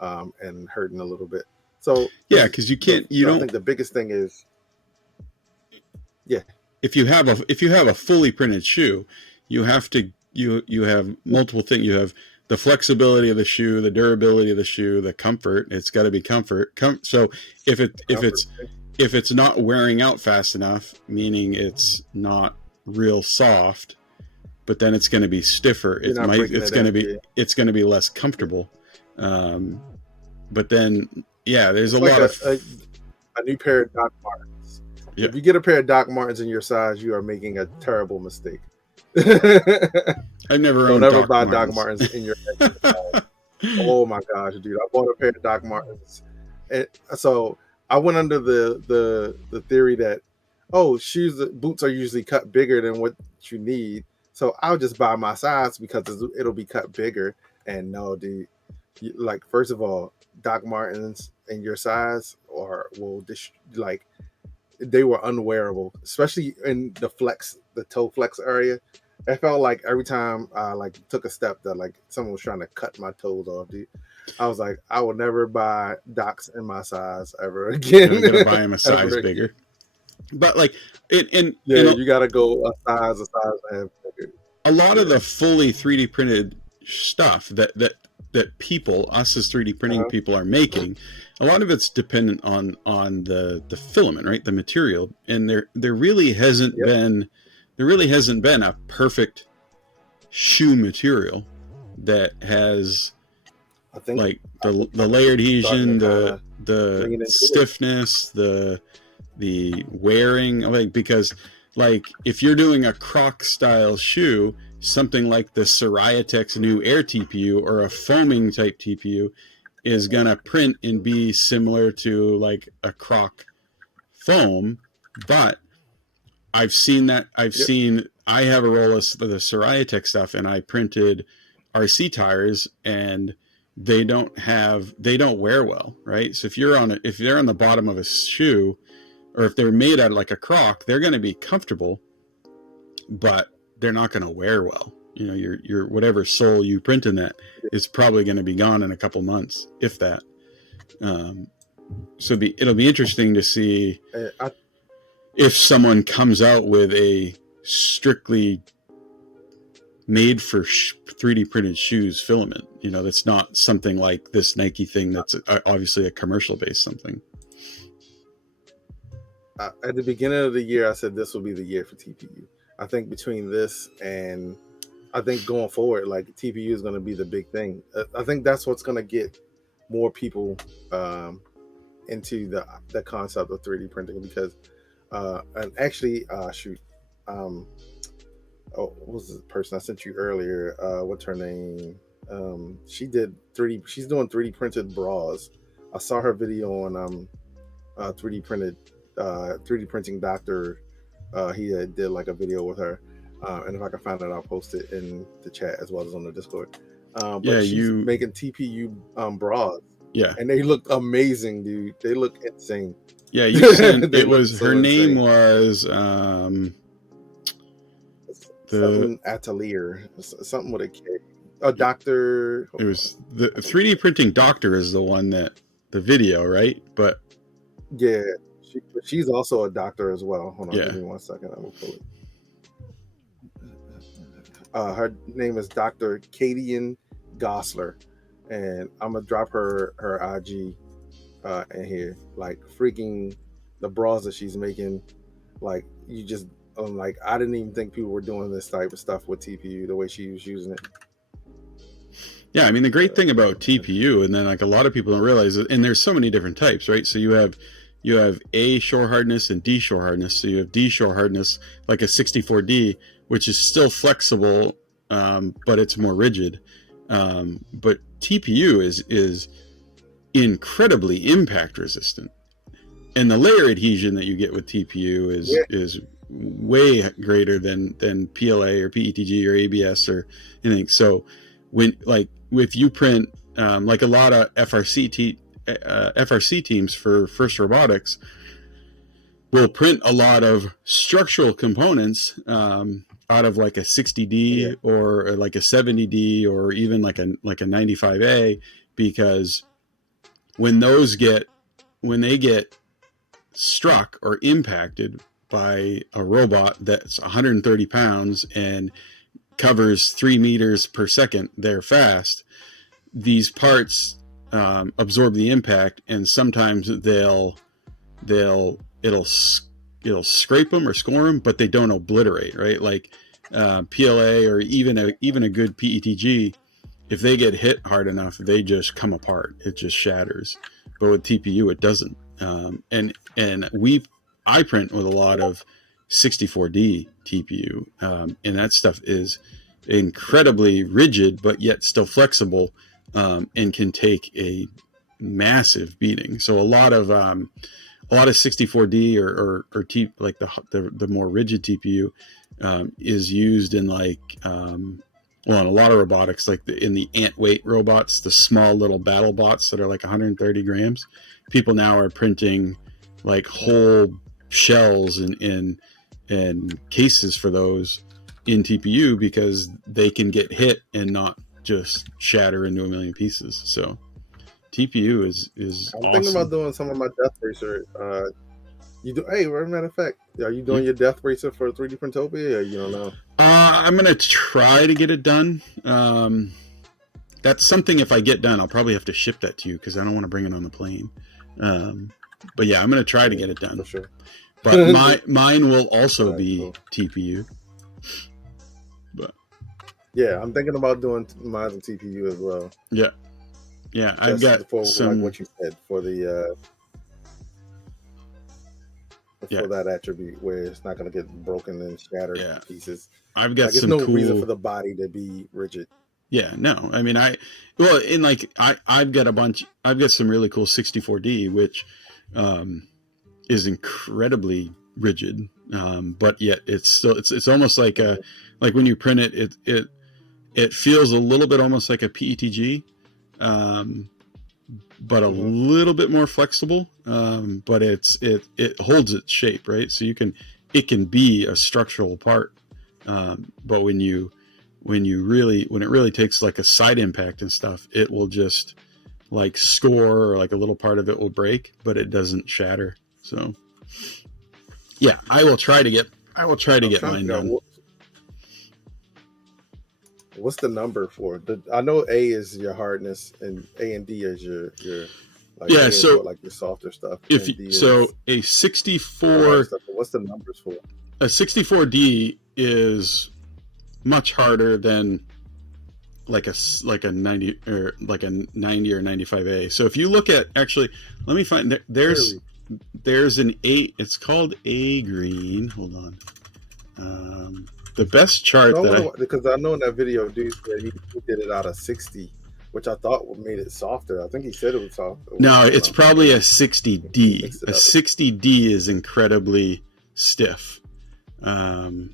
and hurting a little bit. So Yeah, because you I don't. think the biggest thing is, yeah, If you have a fully printed shoe, you have to you have multiple things. You have the flexibility of the shoe, the durability of the shoe, the comfort. It's got to be comfort. So comfort. if it's not wearing out fast enough, meaning it's not real soft, but then it's going to be stiffer. You're not breaking it down. Yeah. It's going to be less comfortable. But then there's It's a like lot of a new pair of Doc Martens. yeah. If you get a pair of Doc Martens in your size, you are making a terrible mistake. I've never Don't owned ever Doc buy Martens. Doc Martens in your size. Oh my gosh, dude! I bought a pair of Doc Martens, and so I went under the theory that boots are usually cut bigger than what you need, so I'll just buy my size because it'll be cut bigger. And no, dude, like first of all, Doc Martens in your size like they were unwearable, especially in the toe flex area. I felt like every time I like took a step that like someone was trying to cut my toes off, dude. I was like, I will never buy Docs in my size ever again. You gotta buy them a size bigger. But like, you gotta go a size and a half bigger. A lot of the fully 3D printed stuff that people, us as 3D printing people, are making, a lot of it's dependent on the filament, right? The material, and there really hasn't been a perfect shoe material that has like the layered adhesion, the stiffness, the wearing, like, because like if you're doing a Croc style shoe, something like the Soraya new Air TPU or a foaming type TPU is gonna print and be similar to like a Croc foam. But I've seen that. I have a roll of the Soraya stuff, and I printed RC tires, and they don't wear well, right? So if they're on the bottom of a shoe, or if they're made out of like a Croc, they're going to be comfortable, but they're not going to wear well. You know, your whatever sole you print in that is probably going to be gone in a couple months, if that. So it'll be interesting to see if someone comes out with a strictly made for 3D printed shoes filament. You know, that's not something like this Nike thing that's obviously a commercial based something. At the beginning of the year, I said this will be the year for TPU. I think between this and I think going forward, like TPU is going to be the big thing. I think that's what's going to get more people into the concept of 3D printing, because and actually what was the person I sent you earlier? What's her name? She's doing 3D printed bras. I saw her video on 3D printing doctor. He did like a video with her, and if I can find it, I'll post it in the chat as well as on the Discord. But she's making TPU bras. Yeah, and they look amazing, dude. They look insane. Yeah, you said it was her name was something Atelier, something with a K. A doctor. It was the 3D printing doctor is the one that the video, right? But yeah, she's also a doctor as well. Hold on, give me 1 second. I will pull it. Her name is Dr. Kadian Gosler, and I'm gonna drop her IG in here. Like freaking the bras that she's making, like you just like I didn't even think people were doing this type of stuff with TPU the way she was using it. Yeah, I mean the great thing about TPU, and then like a lot of people don't realize it, and there's so many different types, right? So you have A shore hardness and D shore hardness. So you have D shore hardness like a 64D, which is still flexible, but it's more rigid. But TPU is incredibly impact resistant, and the layer adhesion that you get with TPU is way greater than PLA or PETG or ABS or anything. So if you print like a lot of FRC teams for First Robotics, will print a lot of structural components out of like a Yeah. 60D or like a 70D or even like a 95A, because when they get struck or impacted by a robot that's 130 pounds and covers 3 meters per second there fast, these parts absorb the impact, and sometimes they'll it'll scrape them or score them, but they don't obliterate, right? Like PLA or even a good PETG, if they get hit hard enough, they just come apart. It just shatters. But with TPU, it doesn't. And I print with a lot of 64D TPU, and that stuff is incredibly rigid, but yet still flexible, and can take a massive beating. So a lot of 64D like the more rigid TPU is used in in a lot of robotics, like in the ant weight robots, the small little battle bots that are like 130 grams. People now are printing like whole shells and cases for those in TPU because they can get hit and not just shatter into a million pieces. So TPU is I'm thinking about awesome. doing some of my Death Racer. You do? Hey, as a matter of fact, are you Yeah. doing your Death Racer for 3D Printopia, or you don't know? I'm gonna try to get it done. That's something, if I get done, I'll probably have to ship that to you because I don't want to bring it on the plane. Um, but yeah, I'm gonna try to Yeah, get it for done. sure. But mine will All also right, be cool. TPU. But Yeah, I'm thinking about doing mine on TPU as well. yeah, yeah, I've Just got for like some. what you said for the Yeah, for that attribute where it's not going to get broken and shattered yeah, to pieces. I've got Like, there's some no reason for cool. the body to be rigid. Yeah, no, I mean well, in like I've got a bunch. I've got some really cool 64D, which um, is incredibly rigid, but yet it's almost like a Mhm. like when you print it, it feels a little bit almost like a PETG, um, but a Mhm. little bit more flexible. But it holds its shape, right? So it can be a structural part. But when it really takes like a side impact and stuff, it will just like score, or like a little part of it will break, but it doesn't shatter. So yeah, I will try to I'm get trying to mine figure out done. what's the number for it. I know A is your hardness, and A and D is your like A Yeah, is so what like your softer stuff, if and D so is the harder stuff. But what's the numbers for it? a 64D is much harder than like a 90 or like a 90 or 95A. So if you look at, actually, let me find Really? there's an A, it's called A green. Hold on. The best chart No, I that wonder I why, because I know in that video, dude said he did it out of 60, which I thought made it softer. I think he said it was soft at one No, point. it's probably a He 60D. mixed it A up. 60D is incredibly stiff. Um,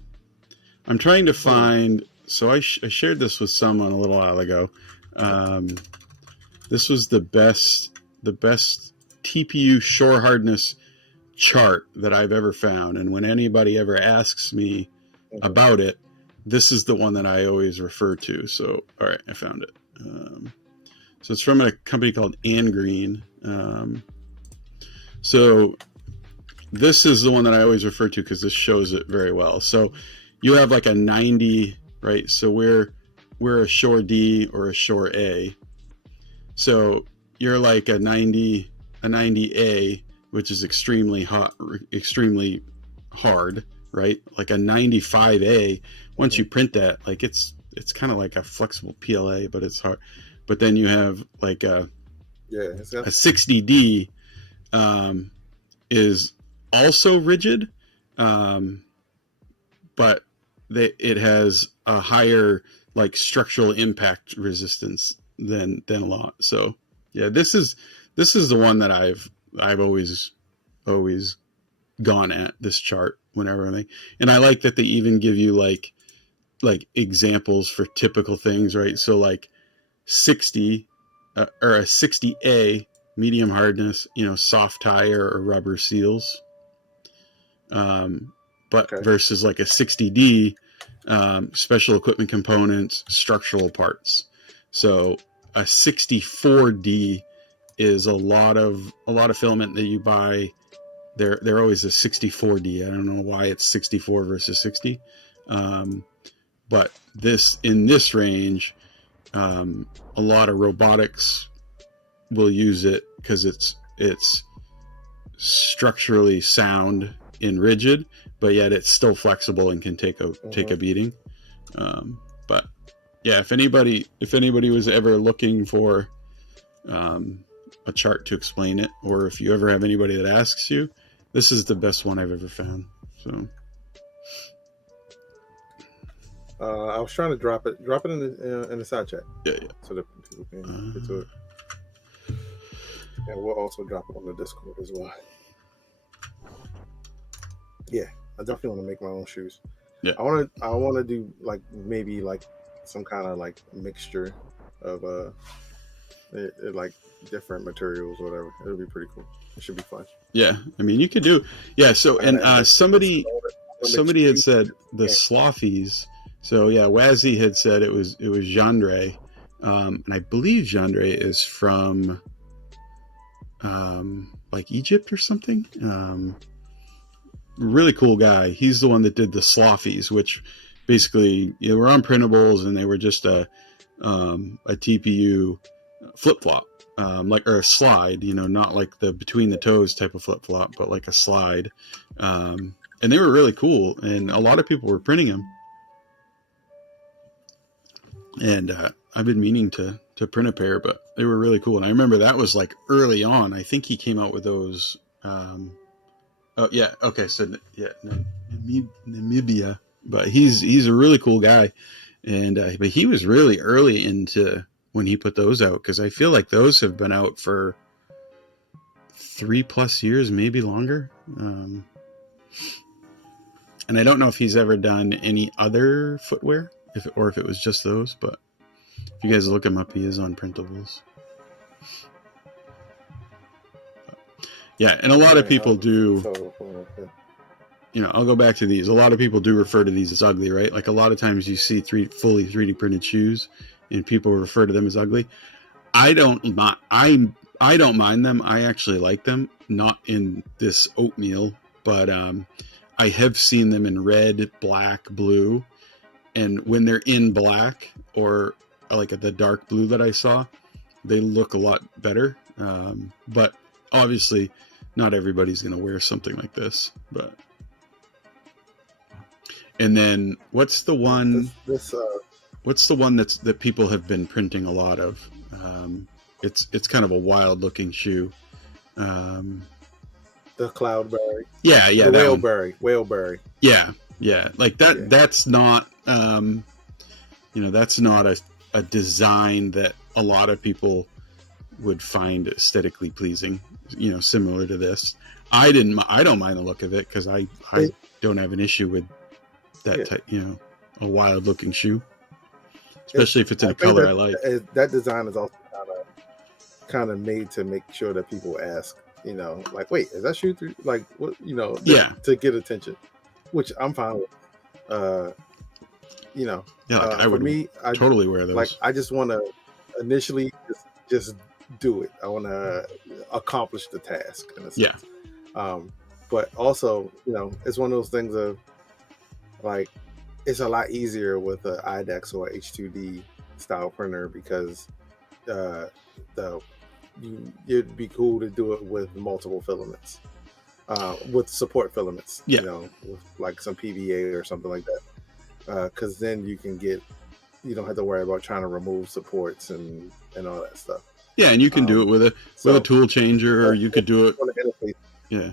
I'm trying to Hmm. find. So I shared this with someone a little while ago. Um, this was the best TPU shore hardness chart that I've ever found. And when anybody ever asks me Mhm. about it, this is the one that I always refer to. So all right, I found it. So it's from a company called Ann Green. So this is the one that I always refer to because this shows it very well. So you have like a 90, right? So we're a shore D or a shore A. So you're like a 90A, which is extremely hard, right? Like a 95A. Once you Mhm. print that, like it's kind of like a flexible PLA, but it's hard. But then you have like Yeah, it's got. a 60D, um, is also rigid, um, but it has a higher like structural impact resistance than a lot. So yeah, this is the one that I've always gone at, this chart whenever and I like that they even give you like examples for typical things, right? So like 60 or a 60A medium hardness, soft tire or rubber seals. But Okay. versus like a 60D, special equipment components, structural parts. So a 64D is a lot of filament that you buy. They're always a 64D. I don't know why it's 64 versus 60, but in this range, a lot of robotics will use it because it's structurally sound and rigid, but yet it's still flexible and can take a beating. But yeah, if anybody was ever looking for a chart to explain it, or if you ever have anybody that asks you, this is the best one I've ever found. So I was trying to drop it in the side chat. Yeah. So that people can get to it. And we'll also drop it on the Discord as well. Yeah, I definitely want to make my own shoes. Yeah. I want to do like maybe like some kind of like mixture of like different materials or whatever. It'll be pretty cool. It should be fun. Yeah, I mean you could do. Yeah, so and somebody had said the Sloffies. So yeah, Wazzy had said it was Gendre, and I believe Gendre is from like Egypt or something. Really cool guy. He's the one that did the Sloffies, which basically were unprintables, and they were just a TPU flip flop, or a slide. Not like the between the toes type of flip flop, but like a slide. And they were really cool, and a lot of people were printing them. And I've been meaning to print a pair, but they were really cool. And I remember that was like early on. I think he came out with those. Oh yeah, okay. So yeah, Namibia, but he's a really cool guy, and but he was really early into when he put those out, because I feel like those have been out for 3+ years, maybe longer. And I don't know if he's ever done any other footwear, or if it was just those. But if you guys look him up, he is on printables. Yeah, and a lot of people do. I'll go back to these. A lot of people do refer to these as ugly, right? Like a lot of times you see fully 3D printed shoes, and people refer to them as ugly. I don't mind them. I actually like them. Not in this oatmeal, but I have seen them in red, black, blue, and when they're in black or like the dark blue that I saw, they look a lot better. But obviously, not everybody's going to wear something like this. But and then what's the one? What's the one that people have been printing a lot of? It's kind of a wild looking shoe. The Cloudberry. Yeah, the Whaleberry. Yeah. Like that. Yeah. That's not. That's not a design that a lot of people would find aesthetically pleasing. Similar to this. I don't mind the look of it, because I don't have an issue with that type. A wild looking shoe, especially if it's in a color I like. That design is also kind of made to make sure that people ask, like, wait, is that shoe through? Like, what, to get attention, which I'm fine with. I would totally wear those. Like, I just want to initially just do it. I want to accomplish the task in a sense. Yeah. But also, it's one of those things of like, it's a lot easier with an IDEX or H2D style printer, because it'd be cool to do it with multiple filaments, with support filaments. Yeah. With like some PVA or something like that, because then you don't have to worry about trying to remove supports and all that stuff. Yeah, and you can do it with a tool changer, or you could do it. Yeah.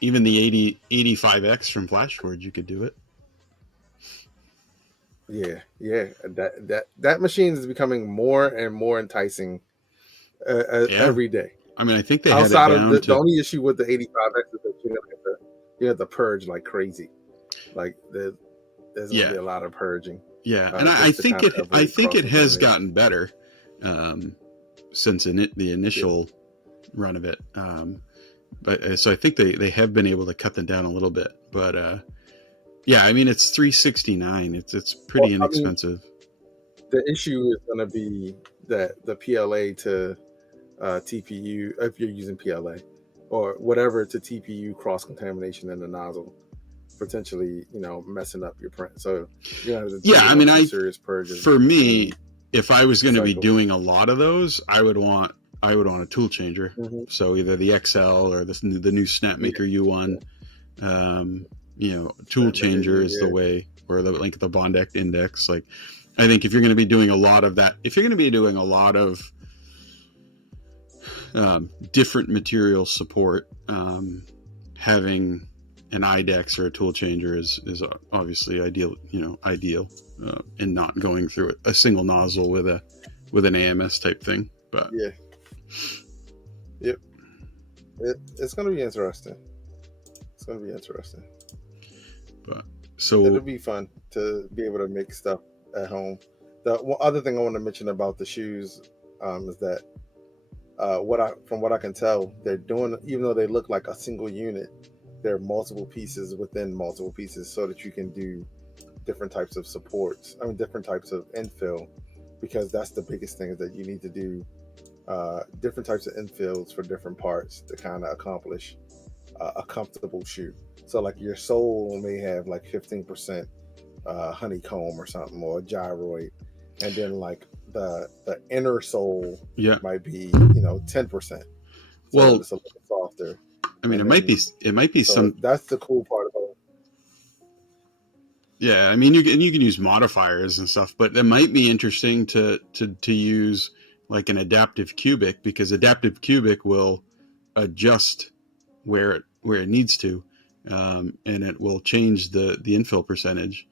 Even the 85X from Flashforge, you could do it. Yeah. That machine is becoming more and more enticing every day. I mean, I think they had it down the only issue with the 85X is that you have to purge like crazy. Like there's going to be a lot of purging. Yeah, and I think it has gotten better since the initial run of it. but so I think they have been able to cut them down a little bit. But yeah, I mean it's $369. It's Well, pretty I mean, inexpensive. the issue is going to be that the PLA to TPU, if you're using PLA or whatever to TPU cross contamination in the nozzle, potentially messing up your print. So you're gonna have to Yeah, do I mean some serious purges for me, between if I was going to be cycles. doing a lot of those, I would want a tool changer. Mm-hmm. So either the XL or the new Snapmaker U1. Tool changer is the way, or the like the Bond Index. Like, I think if you're going to be doing a lot of that, if you're going to be doing a lot of different material support, having an IDEX or a tool changer is obviously ideal. Ideal, and not going through a single nozzle with an AMS type thing. But yeah, yep, it's going to be interesting. It's going to be interesting. But so it'll be fun to be able to make stuff at home. The one other thing I want to mention about the shoes is that from what I can tell, they're doing, even though they look like a single unit, there are multiple pieces within multiple pieces, so that you can do different types of supports. I mean, different types of infill, because that's the biggest thing, is that you need to do different types of infills for different parts to kind of accomplish a comfortable shoe. So like your sole may have like 15% honeycomb or something, or a gyroid, and then like the inner sole might be 10%, so well, that it's a little softer. I mean, it might be so some. That's the cool part about it. Yeah, I mean, you can use modifiers and stuff, but it might be interesting to use like an adaptive cubic, because adaptive cubic will adjust where it needs to, and it will change the infill percentage.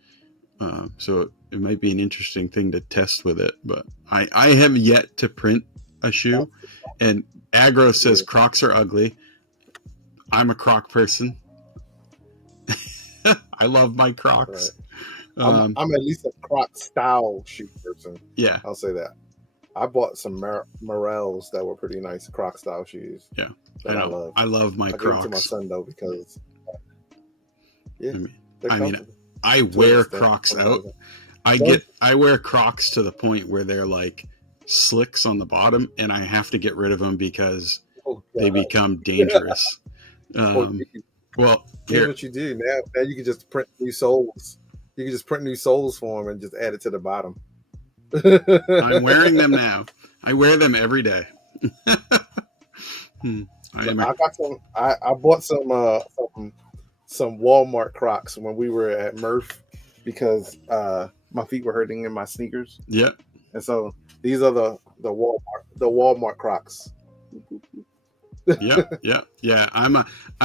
So it might be an interesting thing to test with it. But I have yet to print a shoe, and Agro says Crocs are ugly. I'm a Croc person. I love my Crocs. Right. I'm at least a Croc style shoe person. Yeah, I'll say that. I bought some Morels that were pretty nice Croc style shoes. Yeah, that I love. I love my I Crocs. gave them to my son though, because I wear Crocs out. I wear Crocs to the point where they're like slicks on the bottom, and I have to get rid of them because they become dangerous. Well, here's what you do now. You can just print new soles. You can just print new soles for them and just add it to the bottom. I'm wearing them now. I wear them every day. I bought some Walmart Crocs when we were at Murph, because my feet were hurting in my sneakers. Yeah. And so these are the Walmart Crocs. Yeah. I'm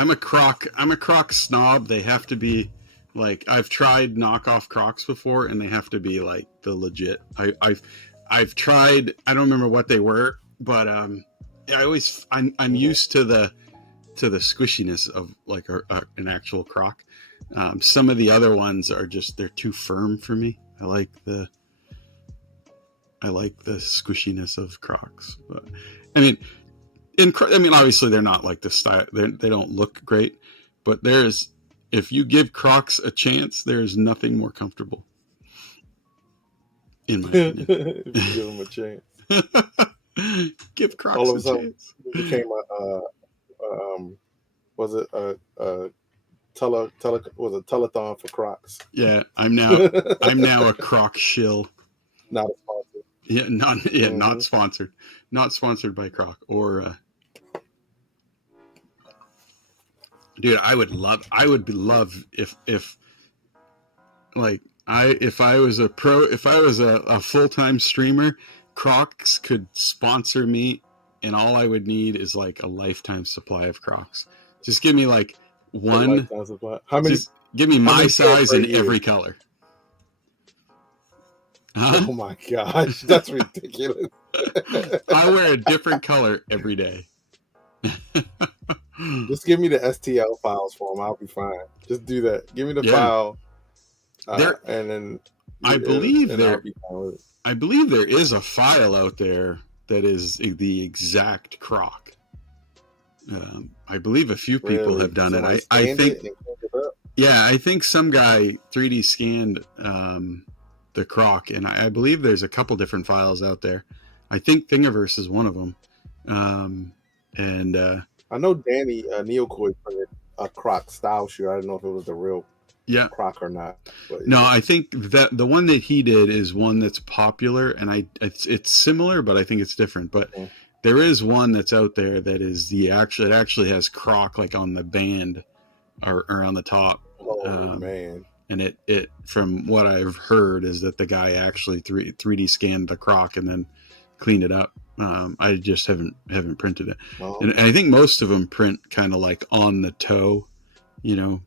a Croc snob. They have to be like, I've tried knockoff Crocs before, and they have to be like the legit. I've tried. I don't remember what they were, but I'm used to the squishiness of like an actual Croc. Some of the other ones are just, they're too firm for me. I like the squishiness of Crocs, but I mean, obviously they're not like the style. They don't look great, but if you give Crocs a chance, there's nothing more comfortable, in my opinion. If you give them a chance. Give Crocs all of a chance. It became was it a telethon for Crocs? Yeah, I'm now a Croc shill. Not a sponsor. Yeah, not sponsored. Not sponsored by Croc or. Dude, I would love if I was a full-time streamer, Crocs could sponsor me, and all I would need is like a lifetime supply of Crocs. Just give me like one. How many? Just give me my size in every color. Huh? Oh my gosh, that's ridiculous. I wear a different color every day. Just give me the STL files for them. I'll be fine. Just do that. Give me the file, and then I believe there is a file out there that is the exact Croc. I believe a few people have Really? done it. Somebody I scanned think, it and cleaned it up? yeah, I think some guy 3D scanned the croc, and I believe there's a couple different files out there. I think Thingiverse is one of them. Um, and I know Danny Neokoi printed a Croc style shoe. I don't know if it was the real yeah, Croc or not, but no, yeah. I think that the one that he did is one that's popular, and it's similar, but I think it's different. But Mm. there is one that's out there that is it actually has croc like on the band or around the top. Oh Um, man. and it from what I've heard is that the guy actually 3D scanned the croc and then cleaned it up. I just haven't printed it, Oh, and I think most of them print kind of like on the toe, you know,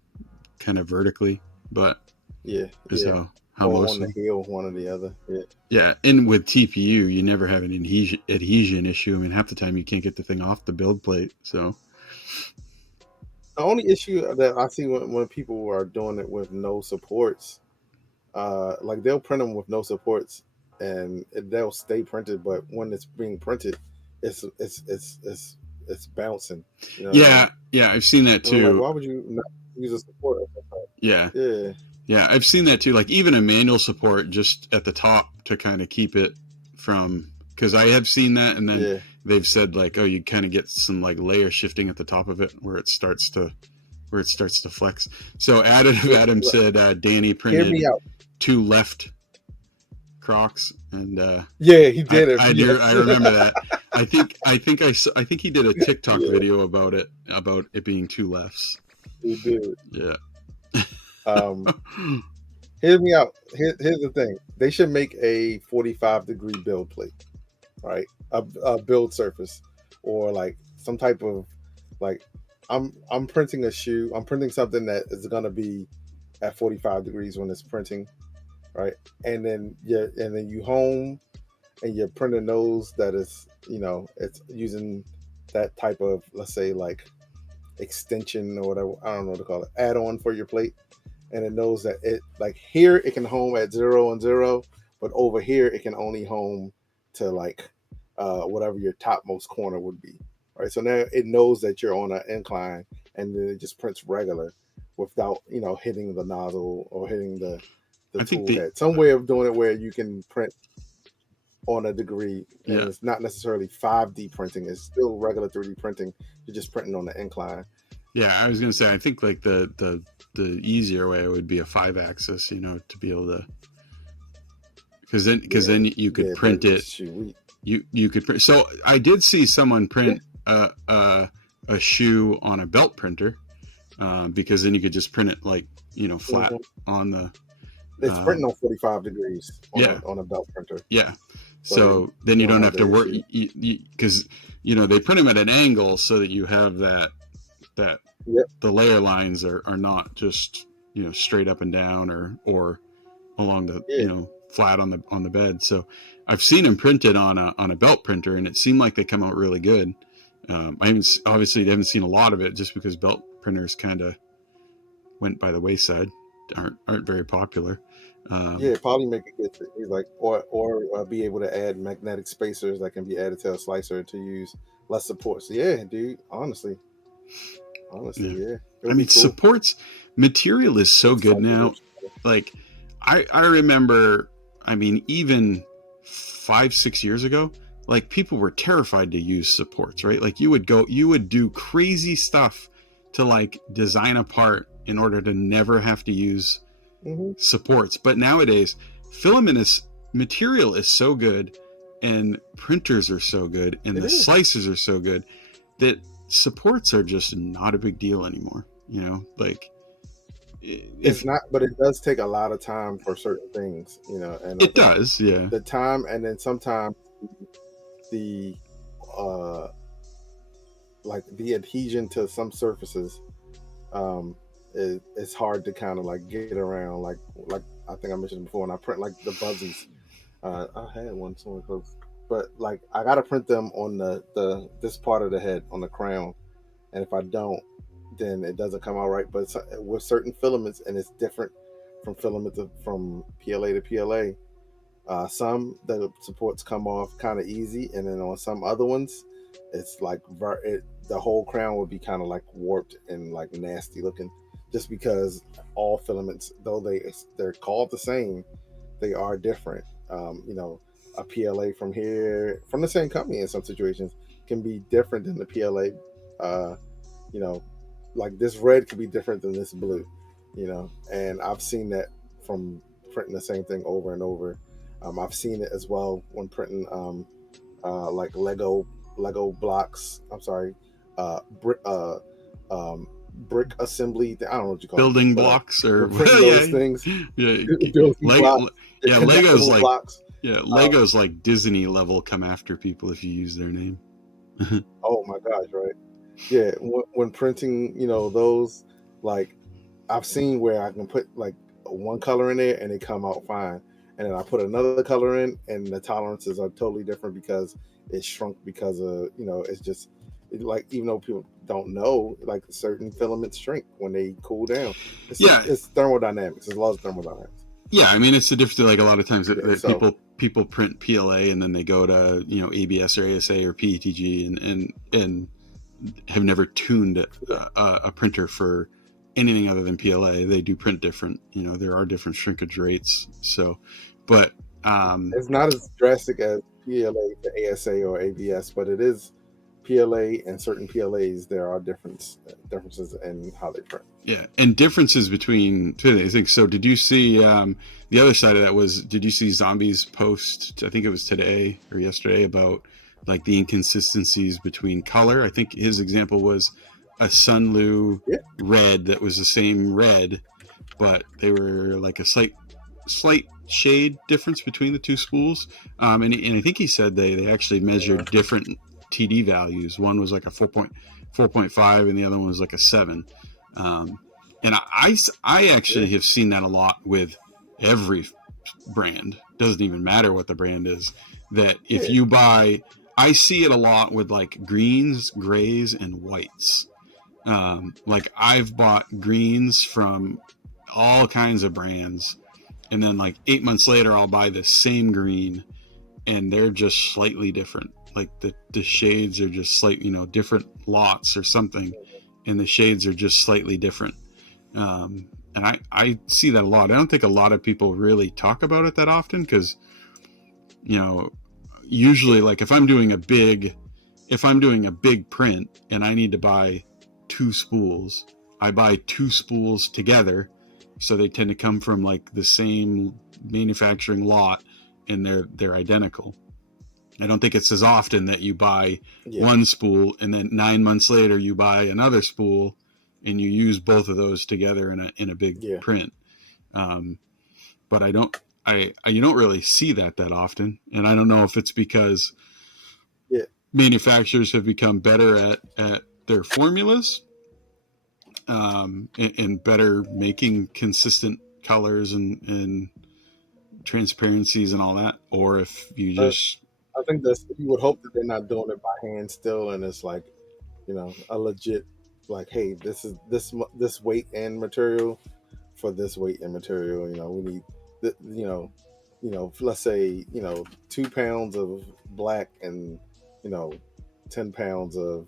kind of vertically, but yeah, is yeah. how Or most on of the them. heel, one or the other. Yeah. Yeah, and with TPU, you never have an adhesion issue. I mean, half the time you can't get the thing off the build plate. So The only issue that I see when people are doing it with no supports, like they'll print them with no supports and they'll stay printed, but when it's being printed, it's bouncing. You know what I yeah, mean? yeah, I've seen that And I'm like, too. why would you not use a support at that time? Yeah, Yeah, yeah, I've seen that too. Like even a manual support just at the top to kind of keep it from, because I have seen that, and then yeah. they've said like, oh, you kind of get some like layer shifting at the top of it where it starts to flex. So additive Hear, Adam said Danny hear me printed out. 2 left Crocs, and Yeah, he did it. I Yes. remember that. I think he did a TikTok Yeah, video about it being 2 lefts. he did. Yeah. Um, hear me out. Here's the thing. They should make a 45-degree build plate, right? A build surface, or like some type of like I'm printing a shoe. I'm printing something that is gonna be at 45 degrees when it's printing, right? And then you home and you're printing those that is, it's using that type of, let's say, like extension or whatever, I don't know what to call it, add on for your plate. And it knows that it, like here it can home at 0 and 0, but over here it can only home to like whatever your topmost corner would be, right? So now it knows that you're on an incline, and then it just prints regular without, hitting the nozzle or hitting the I think tool the head. Some way of doing it where you can print on a degree, and yeah, it's not necessarily 5D printing, it's still regular 3D printing. You're just printing on the incline. yeah, I was gonna say I think like the easier way would be a 5 axis, you know, to be able to, because Yeah, then you could yeah, but print it. shoot, You could print. So I did see someone yeah. print a shoe on a belt printer, because then you could just print it like, you know, flat Mhm. on the It's printing um, on 45 degrees on yeah, a belt printer, yeah. so So then you you don't don't have have to the work issue. because you know they print them at an angle so that you have that Yep. the layer lines are not just, you know, straight up and down or along the, Yeah. you know, flat on the bed. So I've seen them printed on a belt printer, and it seemed like they come out really good. I haven't obviously haven't seen a lot of it just because belt printers kind of went by the wayside, aren't very popular. Yeah, Polymaker gets it. He's like, or be able to add magnetic spacers that can be added to a slicer to use less support. So yeah, dude, honestly, Yeah, yeah, it I would be mean cool. supports material is so It's good fun to now. do. Like I remember, I mean, even 5 6 years ago, like people were terrified to use supports, right? Like you would do crazy stuff to like design a part in order to never have to use Hmm. supports. But nowadays, filament is material is so good, and printers are so good, and It the is. slicers are so good that supports are just not a big deal anymore. You know, like It's if not, but it does take a lot of time for certain things, and I it think does, yeah, the time, and then sometimes the uh like the adhesion to some surfaces, um it's hard to kind of like get around, like I think I mentioned before, when I print like the buzzies. I had one somewhere close, but like I gotta print them on the this part of the head on the crown, and if I don't, then it doesn't come out right. But with certain filaments, and it's different from from PLA to PLA. Some the supports come off kind of easy, and then on some other ones, it's like the whole crown would be kind of like warped and like nasty looking, just because all filaments, though they're called the same, they are different. A PLA from here, from the same company in some situations, can be different than the PLA. Uh, you know, like this red could be different than this blue. And I've seen that from printing the same thing over and over. I've seen it as well when printing like Lego blocks. I'm sorry, brick brick assembly. I don't know what you call them, Building but blocks, or when printing those things, yeah, building Lego, blocks, the Lego's connectable like blocks. Lego's like Disney level come after people if you use their name. Oh my gosh, right? Yeah, when printing, those, like, I've seen where I can put like one color in there and they come out fine, and then I put another color in and the tolerances are totally different because it's shrunk because of it's just like, even though people don't know, like certain filaments shrink when they cool down. Yeah, It's thermodynamics. It's laws of thermodynamics. yeah. I mean, it's the difference. Like a lot of times Yeah. that So people print PLA and then they go to ABS or ASA or PETG and have never tuned a printer for anything other than PLA. They do print different. There are different shrinkage rates. So, but it's not as drastic as PLA to ASA or ABS, but it is PLA, and certain PLAs there are differences in how they print. yeah, and differences between two things. So, did you see the other side of that was? Did you see Zombie's post? I think it was today or yesterday about like the inconsistencies between color. I think his example was a Sunlu Yeah. red that was the same red, but they were like a slight shade difference between the two spools. And I think he said they actually measured different TD values. One was like a 4.5 and the other one was like a 7. And I actually have seen that a lot with every brand. Doesn't even matter what the brand is. That if you buy, I see it a lot with like greens, grays, and whites. Like I've bought greens from all kinds of brands, and then like 8 months later I'll buy the same green and they're just slightly different. Like the shades are just slightly, different lots or something, and the shades are just slightly different. And I see that a lot. I don't think a lot of people really talk about it that often because, usually like if I'm doing a big print and I need to buy 2 spools, I buy 2 spools together. So they tend to come from like the same manufacturing lot and they're identical. I don't think it's as often that you buy one spool and then 9 months later you buy another spool and you use both of those together in a big print. But you don't really see that often, and I don't know if it's because manufacturers have become better at their formulas and better making consistent colors and transparencies and all that, or if you just I think you would hope that they're not doing it by hand still, and it's like, a legit, like, hey, this is this weight and material for this weight and material. We need, let's say 2 pounds of black and 10 pounds of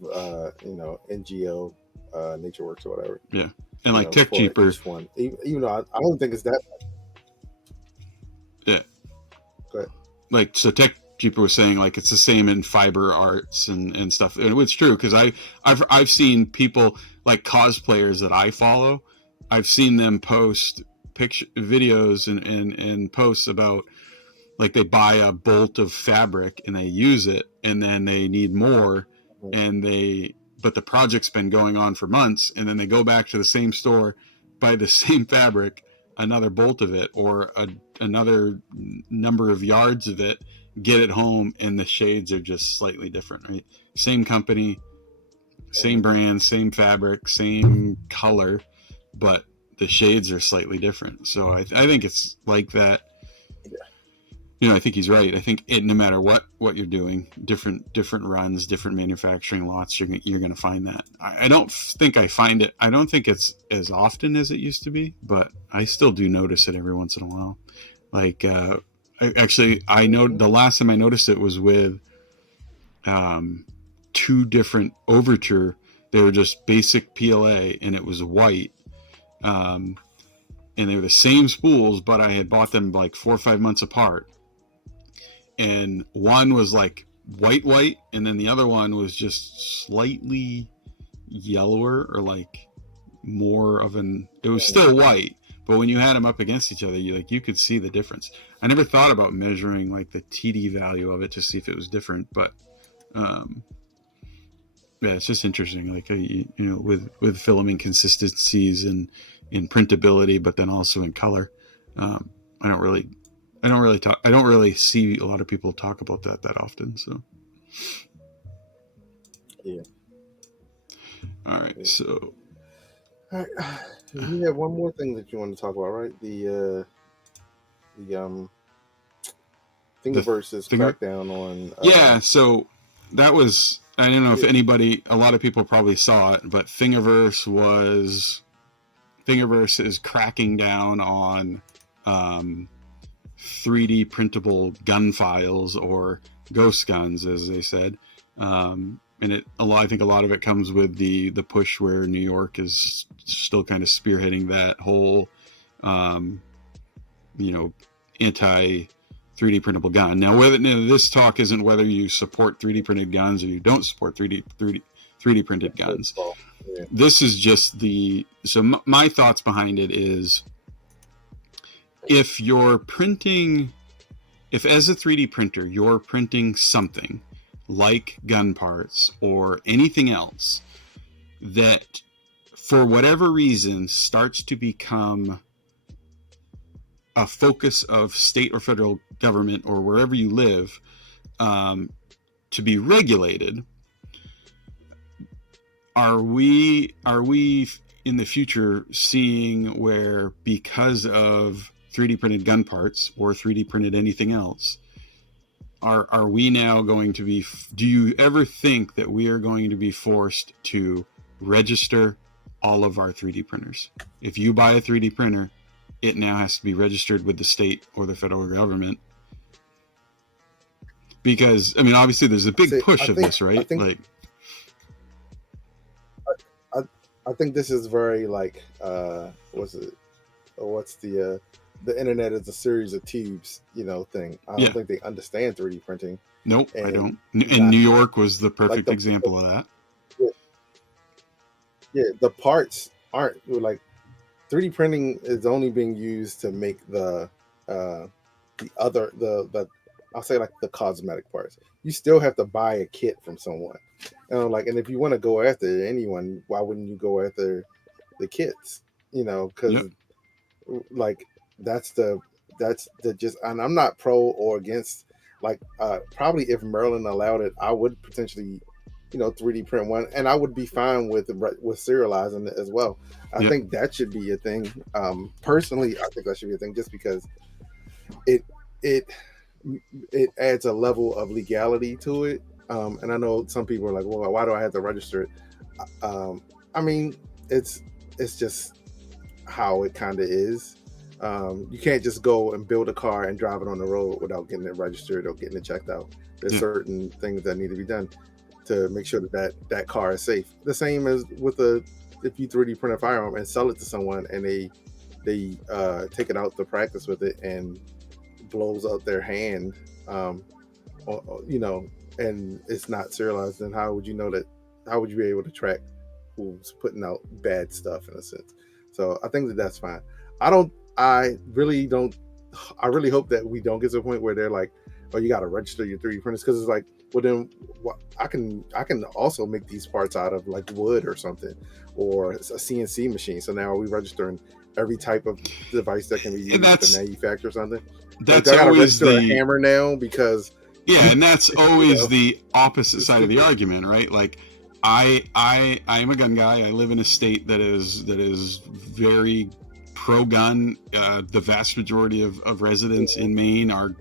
NGO, NatureWorks or whatever. Yeah, and like Tech Cheaper, each one. Even though I don't think it's that. Yeah. Go ahead. Like, so Tech Cheaper was saying like it's the same in fiber arts and stuff, and it's true because I've seen people like cosplayers that I follow. I've seen them post videos and posts about like they buy a bolt of fabric and they use it and then they need more, and but the project's been going on for months, and then they go back to the same store, buy the same fabric, another bolt of it or another number of yards of it, get it home, and the shades are just slightly different, right? Same company, same brand, same fabric, same color, but the shades are slightly different. So I think it's like that. I think he's right. I think no matter what you're doing, different runs, different manufacturing lots, you're going to find that. I don't think I find it. I don't think it's as often as it used to be, but I still do notice it every once in a while. Like, I know the last time I noticed it was with two different Overture. They were just basic PLA, and it was white. And they were the same spools, but I had bought them like 4 or 5 months apart. And one was like white, and then the other one was just slightly yellower, or like more of an. It was still white, but when you had them up against each other, you could see the difference. I never thought about measuring like the TD value of it to see if it was different, but yeah, it's just interesting. Like with filament consistencies and in printability, but then also in color. I don't really see a lot of people talk about that often. So yeah. All right, Yeah. so All right. You have one more thing that you want to talk about, right? The Thingiverse is crackdown on. Yeah, so that was, I don't know if a lot of people probably saw it, but Thingiverse is cracking down on 3D printable gun files, or ghost guns, as they said. And I think a lot of it comes with the push where New York is still kind of spearheading that whole, anti 3D printable gun. Now, this talk isn't whether you support 3D printed guns or you don't support 3D printed guns. Yeah. This is just my thoughts behind it is, if as a 3D printer, you're printing something like gun parts or anything else that for whatever reason starts to become a focus of state or federal government or wherever you live, to be regulated, are we in the future seeing where, because of 3D printed gun parts or 3D printed anything else, are we now going to be, do you ever think that we are going to be forced to register all of our 3D printers? If you buy a 3D printer, it now has to be registered with the state or the federal government. Because, I mean, obviously there's a big push of this, right? I think this is very like, what's the internet is a series of tubes, thing. I don't think they understand 3D printing. Nope, I don't. And New York was the perfect example of that. Yeah, the parts aren't like, 3D printing is only being used to make the I'll say like the cosmetic parts. You still have to buy a kit from someone. And if you want to go after anyone, why wouldn't you go after the kits? Because like that's the just, and I'm not pro or against, like probably if Maryland allowed it, I would potentially 3D print one, and I would be fine with serializing it as well. I think that should be a thing. Personally, I think that should be a thing, just because it adds a level of legality to it. And I know some people are like, well, why do I have to register it? I mean, it's just how it kind of is. You can't just go and build a car and drive it on the road without getting it registered or getting it checked out. There's certain things that need to be done to make sure that car is safe. The same as with if you 3D print a firearm and sell it to someone, and they take it out to practice with it and blows out their hand, and it's not serialized, then how would you know that? How would you be able to track who's putting out bad stuff, in a sense? So I think that's fine. I really hope that we don't get to a point where they're like, oh, you got to register your 3D printers, because it's like, well, then I can also make these parts out of like wood or something, or a CNC machine. So now are we registering every type of device that can be used to manufacture something? That's like, I always gotta register a hammer now because and that's always the opposite side of the argument, right? Like, I am a gun guy. I live in a state that is very pro-gun. The vast majority of residents in Maine are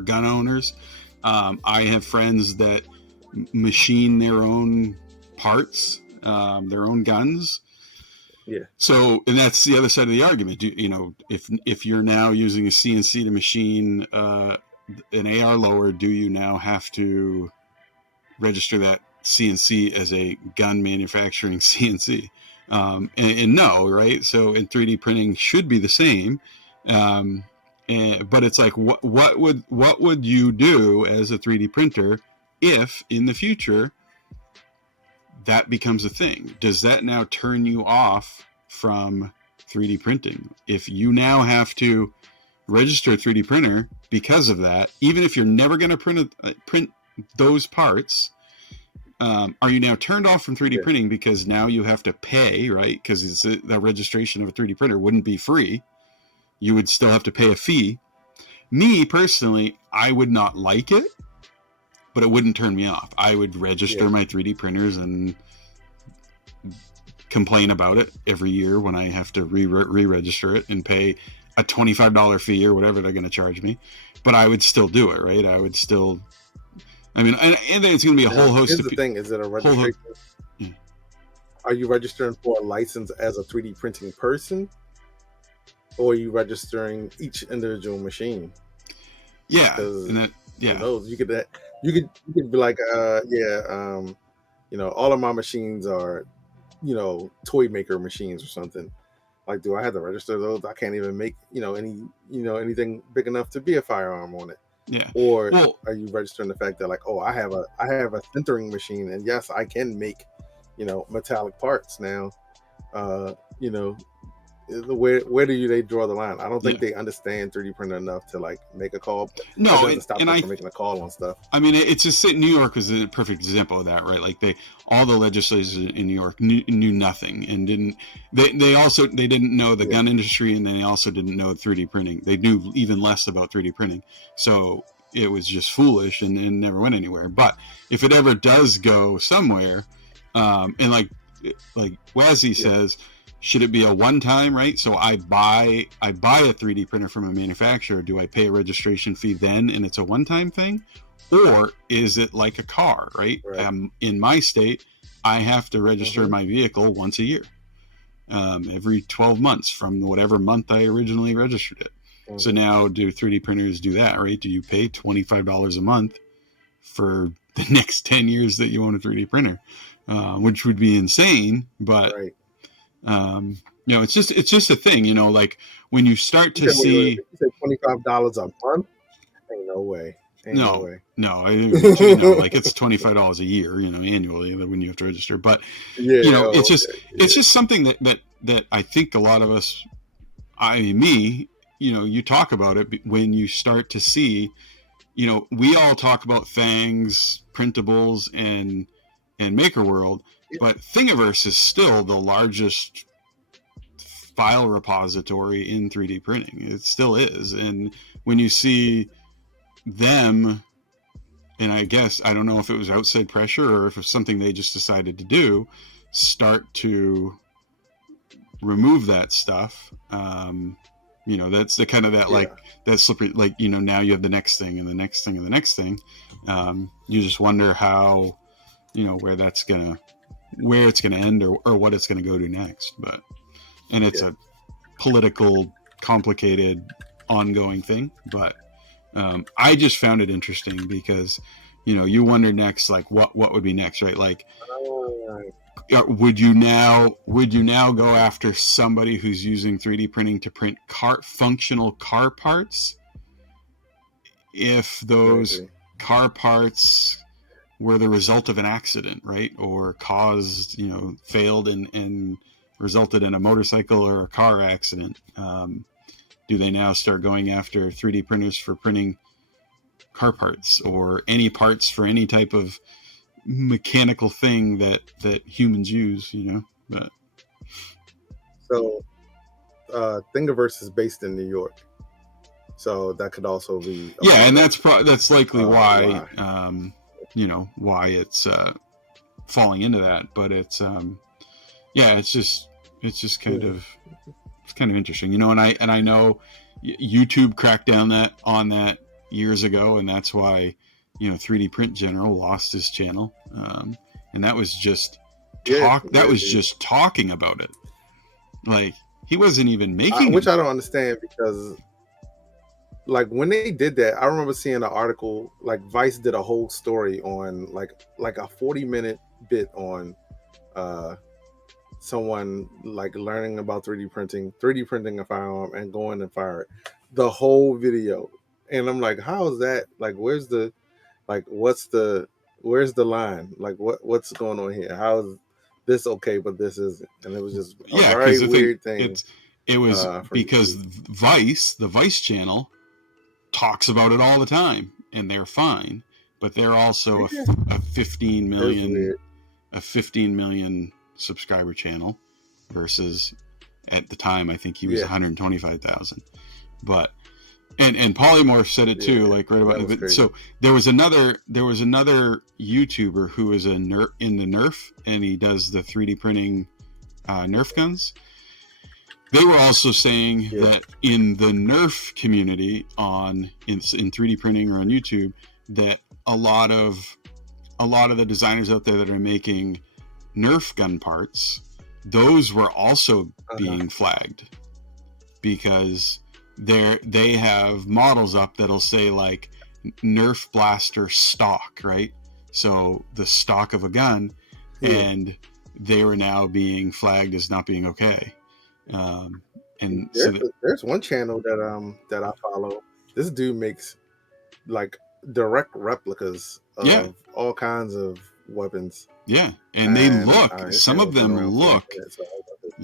gun owners. I have friends that machine their own parts, their own guns. Yeah. So, and that's the other side of the argument. If you're now using a CNC to machine an AR lower, do you now have to register that CNC as a gun manufacturing CNC. And no, right? So, in 3D printing should be the same. But it's like, what would you do as a 3D printer if in the future that becomes a thing? Does that now turn you off from 3D printing? If you now have to register a 3D printer because of that, even if you're never going to print those parts, are you now turned off from 3D printing because now you have to pay, right? Because the registration of a 3D printer wouldn't be free. You would still have to pay a fee. Me, personally, I would not like it, but it wouldn't turn me off. I would register my 3D printers and complain about it every year when I have to re-register it and pay a $25 fee or whatever they're going to charge me. But I would still do it, right? I would still... I mean, and then it's going to be a whole host of... Here's the thing, is it a registration? Are you registering for a license as a 3D printing person? Or are you registering each individual machine? Yeah, and that, those, you could be like, all of my machines are, toy maker machines or something. Like, do I have to register those? I can't even make, anything big enough to be a firearm on it. Yeah. Or are you registering the fact that, like, oh, I have a sintering machine, and yes, I can make, metallic parts now. Where do they draw the line? I don't think they understand 3D printer enough to like make a call. No, that doesn't stop them from making a call on stuff. I mean, it's just New York was a perfect example of that, right? Like all the legislators in New York knew nothing and didn't. They didn't know the gun industry, and they also didn't know 3D printing. They knew even less about 3D printing, so it was just foolish and never went anywhere. But if it ever does go somewhere, and like Wazzy says. Should it be a one-time, right? So I buy a 3D printer from a manufacturer. Do I pay a registration fee then, and it's a one-time thing? Or is it like a car, right? In my state, I have to register my vehicle once a year, every 12 months from whatever month I originally registered it. So now do 3D printers do that, right? Do you pay $25 a month for the next 10 years that you own a 3D printer? Which would be insane, but... it's just a thing, like when you start to see... You say $25 a month? Ain't no way. No, like it's $25 a year, annually when you have to register. But it's just something that I think a lot of us, you talk about it when you start to see, we all talk about Fangs, printables, and Maker World. But Thingiverse is still the largest file repository in 3D printing. It still is. And when you see them, and I guess, I don't know if it was outside pressure or if it's something they just decided to do, start to remove that stuff. That's the kind of that, like, that slippery, like, now you have the next thing and the next thing and the next thing. You just wonder how, where it's going to end or what it's going to go to next. But, and it's a political, complicated, ongoing thing. But I just found it interesting because, you wonder next, like what would be next, right? Like, would you now go after somebody who's using 3D printing to print functional car parts if those car parts were the result of an accident, right? Or caused, failed and resulted in a motorcycle or a car accident? Do they now start going after 3D printers for printing car parts or any parts for any type of mechanical thing that humans use, But so Thingiverse is based in New York, so that could also be and that's likely why why it's falling into that. But it's it's just kind of interesting, and I know YouTube cracked down on that years ago, and that's why 3D Print General lost his channel, and that was just just talking about it. Like, he wasn't even making which I don't understand, because like when they did that, I remember seeing an article, like Vice did a whole story on like a 40-minute bit on uh someone like learning about 3D printing a firearm and going and fire it. The whole video. And I'm like, how is that? Like where's the like where's the line? Like what's going on here? How is this okay but this isn't? And it was just a Yeah, very because I think weird thing it was for me to because see. the Vice channel, talks about it all the time, and they're fine. But they're also Yeah, a 15 it was million weird. a 15 million subscriber channel versus at the time I think he was Yeah, 125,000. But and Polymorph said it too, yeah. like right That about was it. crazy. So there was another YouTuber who is in the Nerf, and he does the 3D printing Nerf guns. They were also saying Yeah. that in the Nerf community in 3D printing or on YouTube, that a lot of the designers out there that are making Nerf gun parts, those were also Uh-huh. being flagged because they have models up that'll say like Nerf blaster stock, right? So the stock of a gun, Yeah. and they were now being flagged as not being okay. And so that, There's one channel that I follow. This dude makes like direct replicas yeah, of all kinds of weapons, yeah, and and his some of channel's been them around for a look minute. So I love it.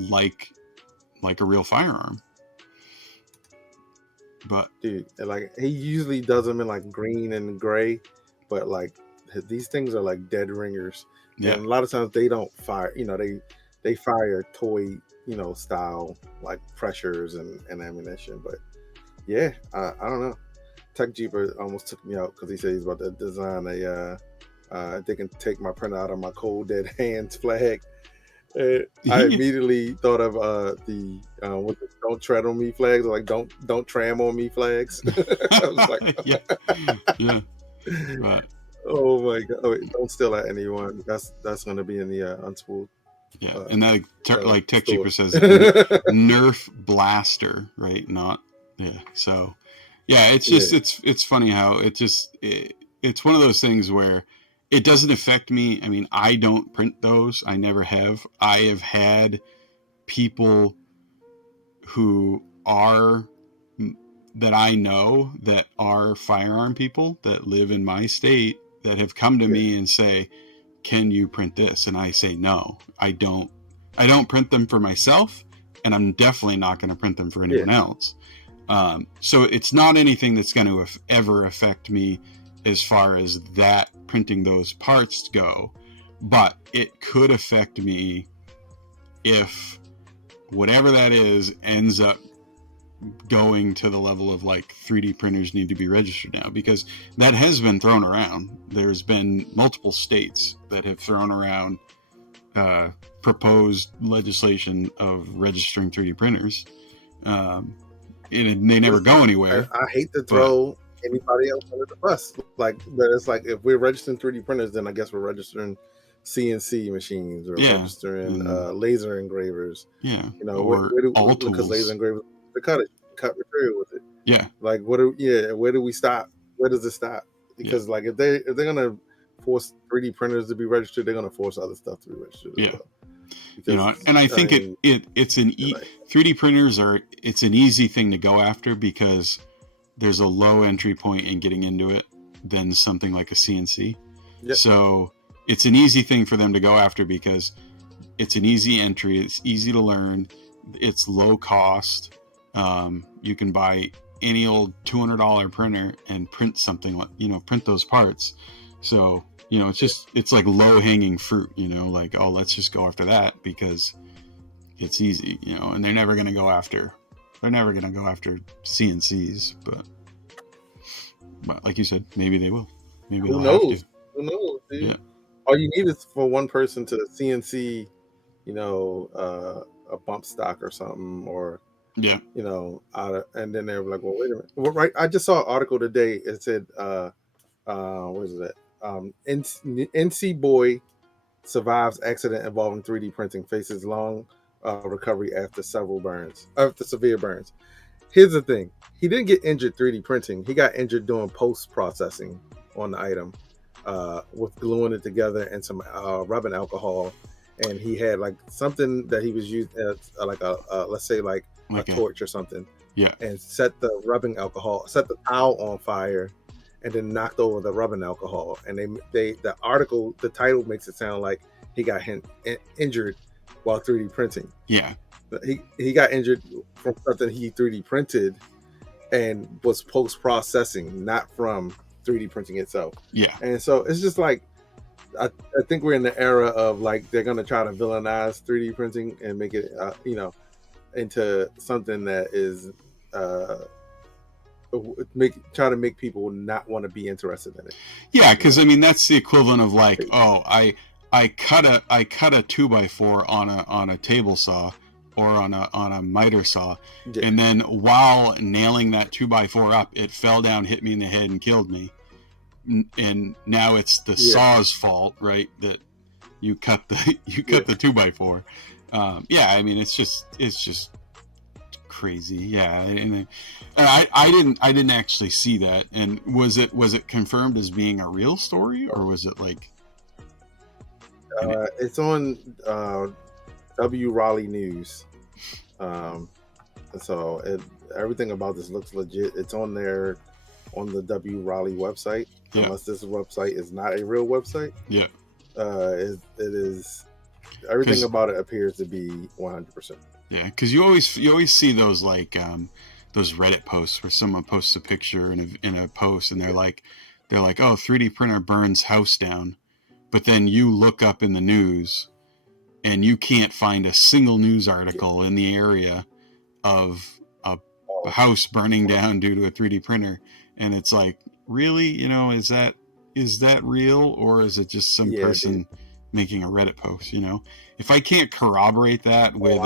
like a real firearm, but Dude, and, like he usually does them in like green and gray, but like these things are like dead ringers, yeah, and a lot of times they don't fire. They fire toy style like pressures and ammunition, but yeah, I don't know. Tech Jeeper almost took me out because he said he's about to design they can take my printer out of my cold dead hands flag. I immediately thought of the what the "Don't tread on me" flags, or like "Don't tram on me" flags. I was like, yeah, yeah, but oh my god! Oh, wait, don't steal at anyone. That's going to be in the Unspooled yeah, uh, and that like Tech store. Cheaper says Nerf blaster, right? Not yeah. So yeah, it's just Yeah, it's funny how it's one of those things where it doesn't affect me. I mean, I don't print those. I never have. I have had people who are that I know that are firearm people that live in my state that have come to yeah, me and say, "Can you print this?" And I say, "No, I don't. I don't print them for myself, and I'm definitely not going to print them for yeah, anyone else." So it's not anything that's going to ever affect me as far as that printing those parts go, but it could affect me if whatever that is ends up going to the level of like 3D printers need to be registered now, because that has been thrown around. There's been multiple states that have thrown around proposed legislation of registering 3D printers. They never listen, go I, anywhere, I hate to but throw anybody else under the bus. Like, but it's like if we're registering 3D printers, then I guess we're registering CNC machines or yeah, registering and laser engravers. yeah, Where, or where do all because laser tools, engravers to cut material with it. yeah, Like, where do we stop? Where does it stop? yeah, Because like if they're gonna force 3D printers to be registered, they're gonna force other stuff to be registered as yeah. well. Because And I I think mean, it's an like, 3D printers are it's an easy thing to go after because there's a low entry point in getting into it than something like a CNC. yep, So it's an easy thing for them to go after because it's an easy entry. It's easy to learn. It's low cost. You can buy any old $200 printer and print something like, print those parts. So, it's like low hanging fruit, like, oh, let's just go after that because it's easy, and they're never going to go after CNCs, but like you said, maybe they will. Maybe who they'll have to. knows? Who knows, Yeah. dude? All you need is for one person to CNC, a bump stock or something, or Yeah. and then they were like, well, wait a minute. Well, right. I just saw an article today. It said, what is it? NC boy survives accident involving 3D printing, faces long recovery after severe burns. Here's the thing: he didn't get injured 3D printing. He got injured doing post processing on the item, with gluing it together and some rubbing alcohol. And he had like something that he was using, like let's say like a torch or something. Yeah. And set the towel on fire, and then knocked over the rubbing alcohol. And the article, the title makes it sound like he got injured while 3D printing. Yeah. He got injured from something he 3D printed and was post processing, not from 3D printing itself. Yeah. And so it's just like, I think we're in the era of like they're gonna try to villainize 3D printing and make it into something that is try to make people not want to be interested in it. Yeah, because I mean that's the equivalent of like, oh, I cut a 2x4 on a table saw or on a miter saw, yeah. And then while nailing that 2x4 up, it fell down, hit me in the head, and killed me. And now it's the saw's fault, right? That you cut the the 2x4. Yeah, I mean it's just crazy. Yeah, and I didn't actually see that. And was it confirmed as being a real story, or was it like? It's on W Raleigh News, so everything about this looks legit. It's on there on the W Raleigh website, unless this website is not a real website. Yeah, it is. Everything about it appears to be 100%. Yeah, because you always see those like those Reddit posts where someone posts a picture in a post and they're like, oh, 3D printer burns house down, but then you look up in the news and you can't find a single news article in the area of a house burning down due to a 3D printer, and it's like, really, is that real, or is it just some person making a Reddit post? If I can't corroborate that with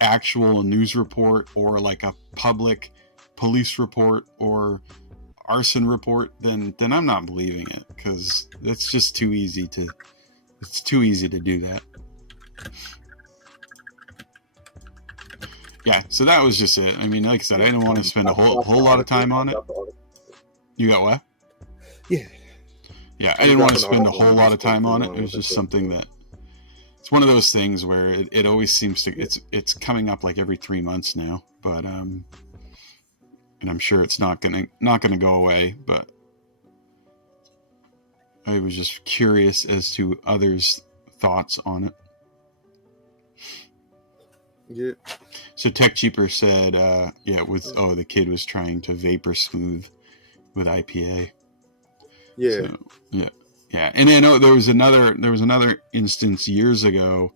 actual news report or like a public police report or arson report, then I'm not believing it, because that's just too easy to do that. Yeah, so that was just it. I mean, like I said, I didn't want to spend a whole lot of time on it. You got what? Yeah. Yeah, I didn't want to spend a whole lot of time on it. It was just something that, it's one of those things where it always seems to, it's coming up like every 3 months now, but and I'm sure it's not gonna go away, but I was just curious as to others' thoughts on it. Yeah. So Tech Cheaper said, the kid was trying to vapor smooth with IPA. Yeah. So, yeah. And I know there was another instance years ago,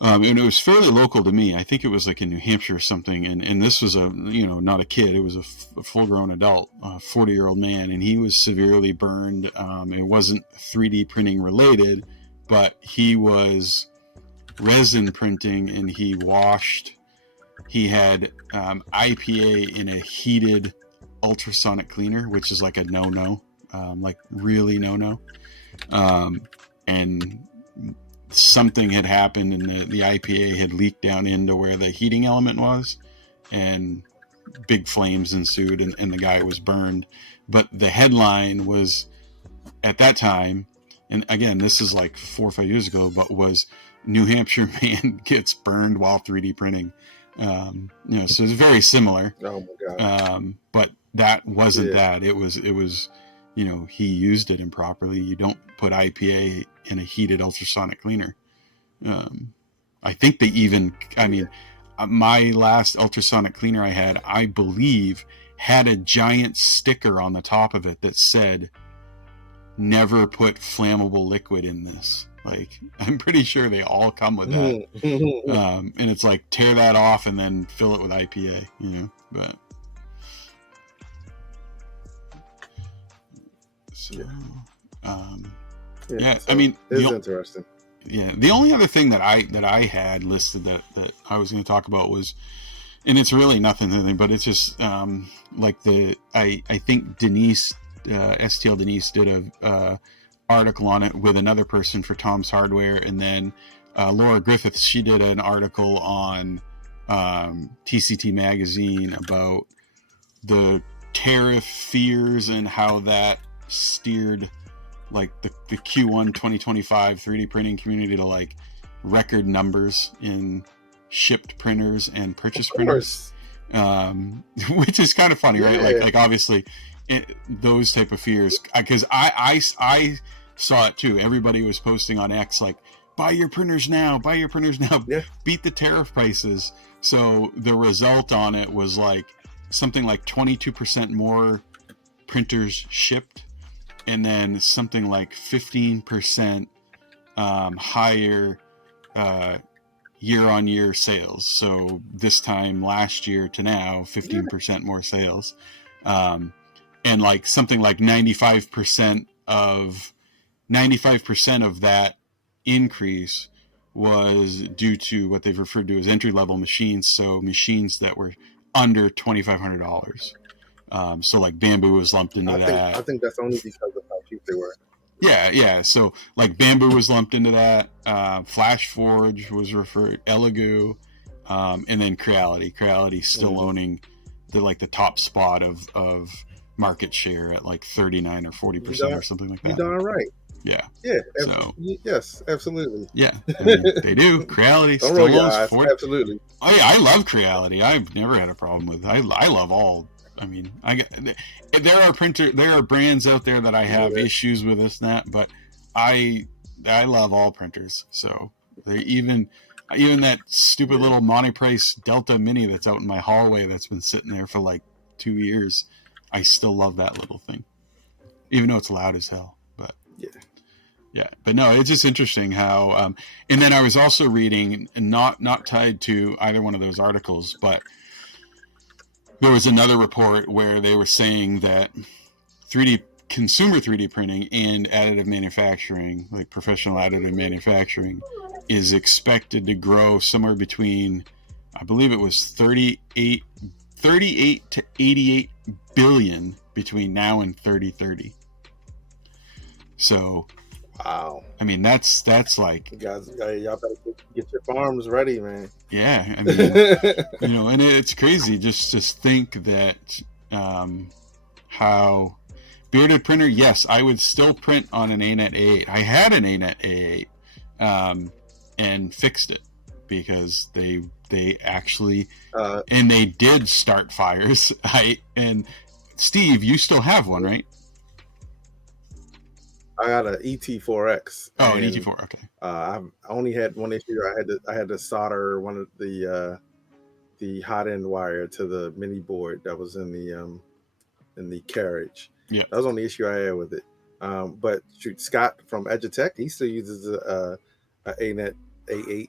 and it was fairly local to me. I think it was like in New Hampshire or something. And this was not a kid. It was a full-grown adult, a 40-year-old man, and he was severely burned. It wasn't 3D printing related, but he was resin printing, and he had IPA in a heated ultrasonic cleaner, which is like a no-no, like really no-no. And something had happened, and the IPA had leaked down into where the heating element was, and big flames ensued, and the guy was burned. But the headline was, at that time, and again, this is like 4 or 5 years ago, but was New Hampshire man gets burned while 3D printing. So it's very similar. Oh my God. But that wasn't that. It was, he used it improperly. You don't put IPA in a heated ultrasonic cleaner. I think they even, my last ultrasonic cleaner I had, I believe, had a giant sticker on the top of it that said, "Never put flammable liquid in this." Like, I'm pretty sure they all come with that. And it's like, tear that off and then fill it with IPA, but. So, so I mean, it's interesting. Yeah. The only other thing that I had listed that I was going to talk about was, and it's really nothing, but it's just, like I think Denise, STL Denise did a article on it with another person for Tom's Hardware, and then Laura Griffiths, she did an article on TCT magazine about the tariff fears and how that steered like the Q1 2025 3D printing community to like record numbers in shipped printers and purchase printers, which is kind of funny, right? Like obviously those type of fears, because I saw it too. Everybody was posting on X like, buy your printers now, beat the tariff prices. So the result on it was like something like 22% more printers shipped, and then something like 15% higher year-on-year sales. So this time last year to now, 15% more sales, and like something like 95% of that increase was due to what they've referred to as entry-level machines. So machines that were under $2,500. So like Bamboo was lumped into that. I think that's only because of how cheap they were. Yeah. So like Bamboo was lumped into that. Flash Forge was referred, Elegoo, and then Creality. Creality still owning the top spot of market share at like 39 or 40% or something like that. You're darn right. Yeah. So yes, absolutely. Yeah, I mean, they do. Creality Don't still roll your owns eyes. 40. Absolutely. I love Creality. I've never had a problem with it. I love all. I mean, there are brands out there that I have issues with this and that, but I love all printers. So they even that stupid little Monoprice Delta Mini that's out in my hallway that's been sitting there for like 2 years, I still love that little thing, even though it's loud as hell. But yeah, but no, it's just interesting how. And then I was also reading, not tied to either one of those articles, but there was another report where they were saying that consumer 3D printing and additive manufacturing, like professional additive manufacturing, is expected to grow somewhere between, I believe it was 38 to 88 billion between now and 2030. So, wow. I mean, that's like, you guys, y'all better get your farms ready, man. Yeah, I mean, and it's crazy just think that how bearded printer. Yes, I would still print on an ANET A8. I had an ANET A8 and fixed it because they actually and they did start fires. And Steve, you still have one, right? I got an ET4X. Oh, an ET4. Okay. I only had one issue. I had to solder one of the hot end wire to the mini board that was in the carriage. Yeah, that was the only issue I had with it. But Scott from Edutech, he still uses a ANET A8.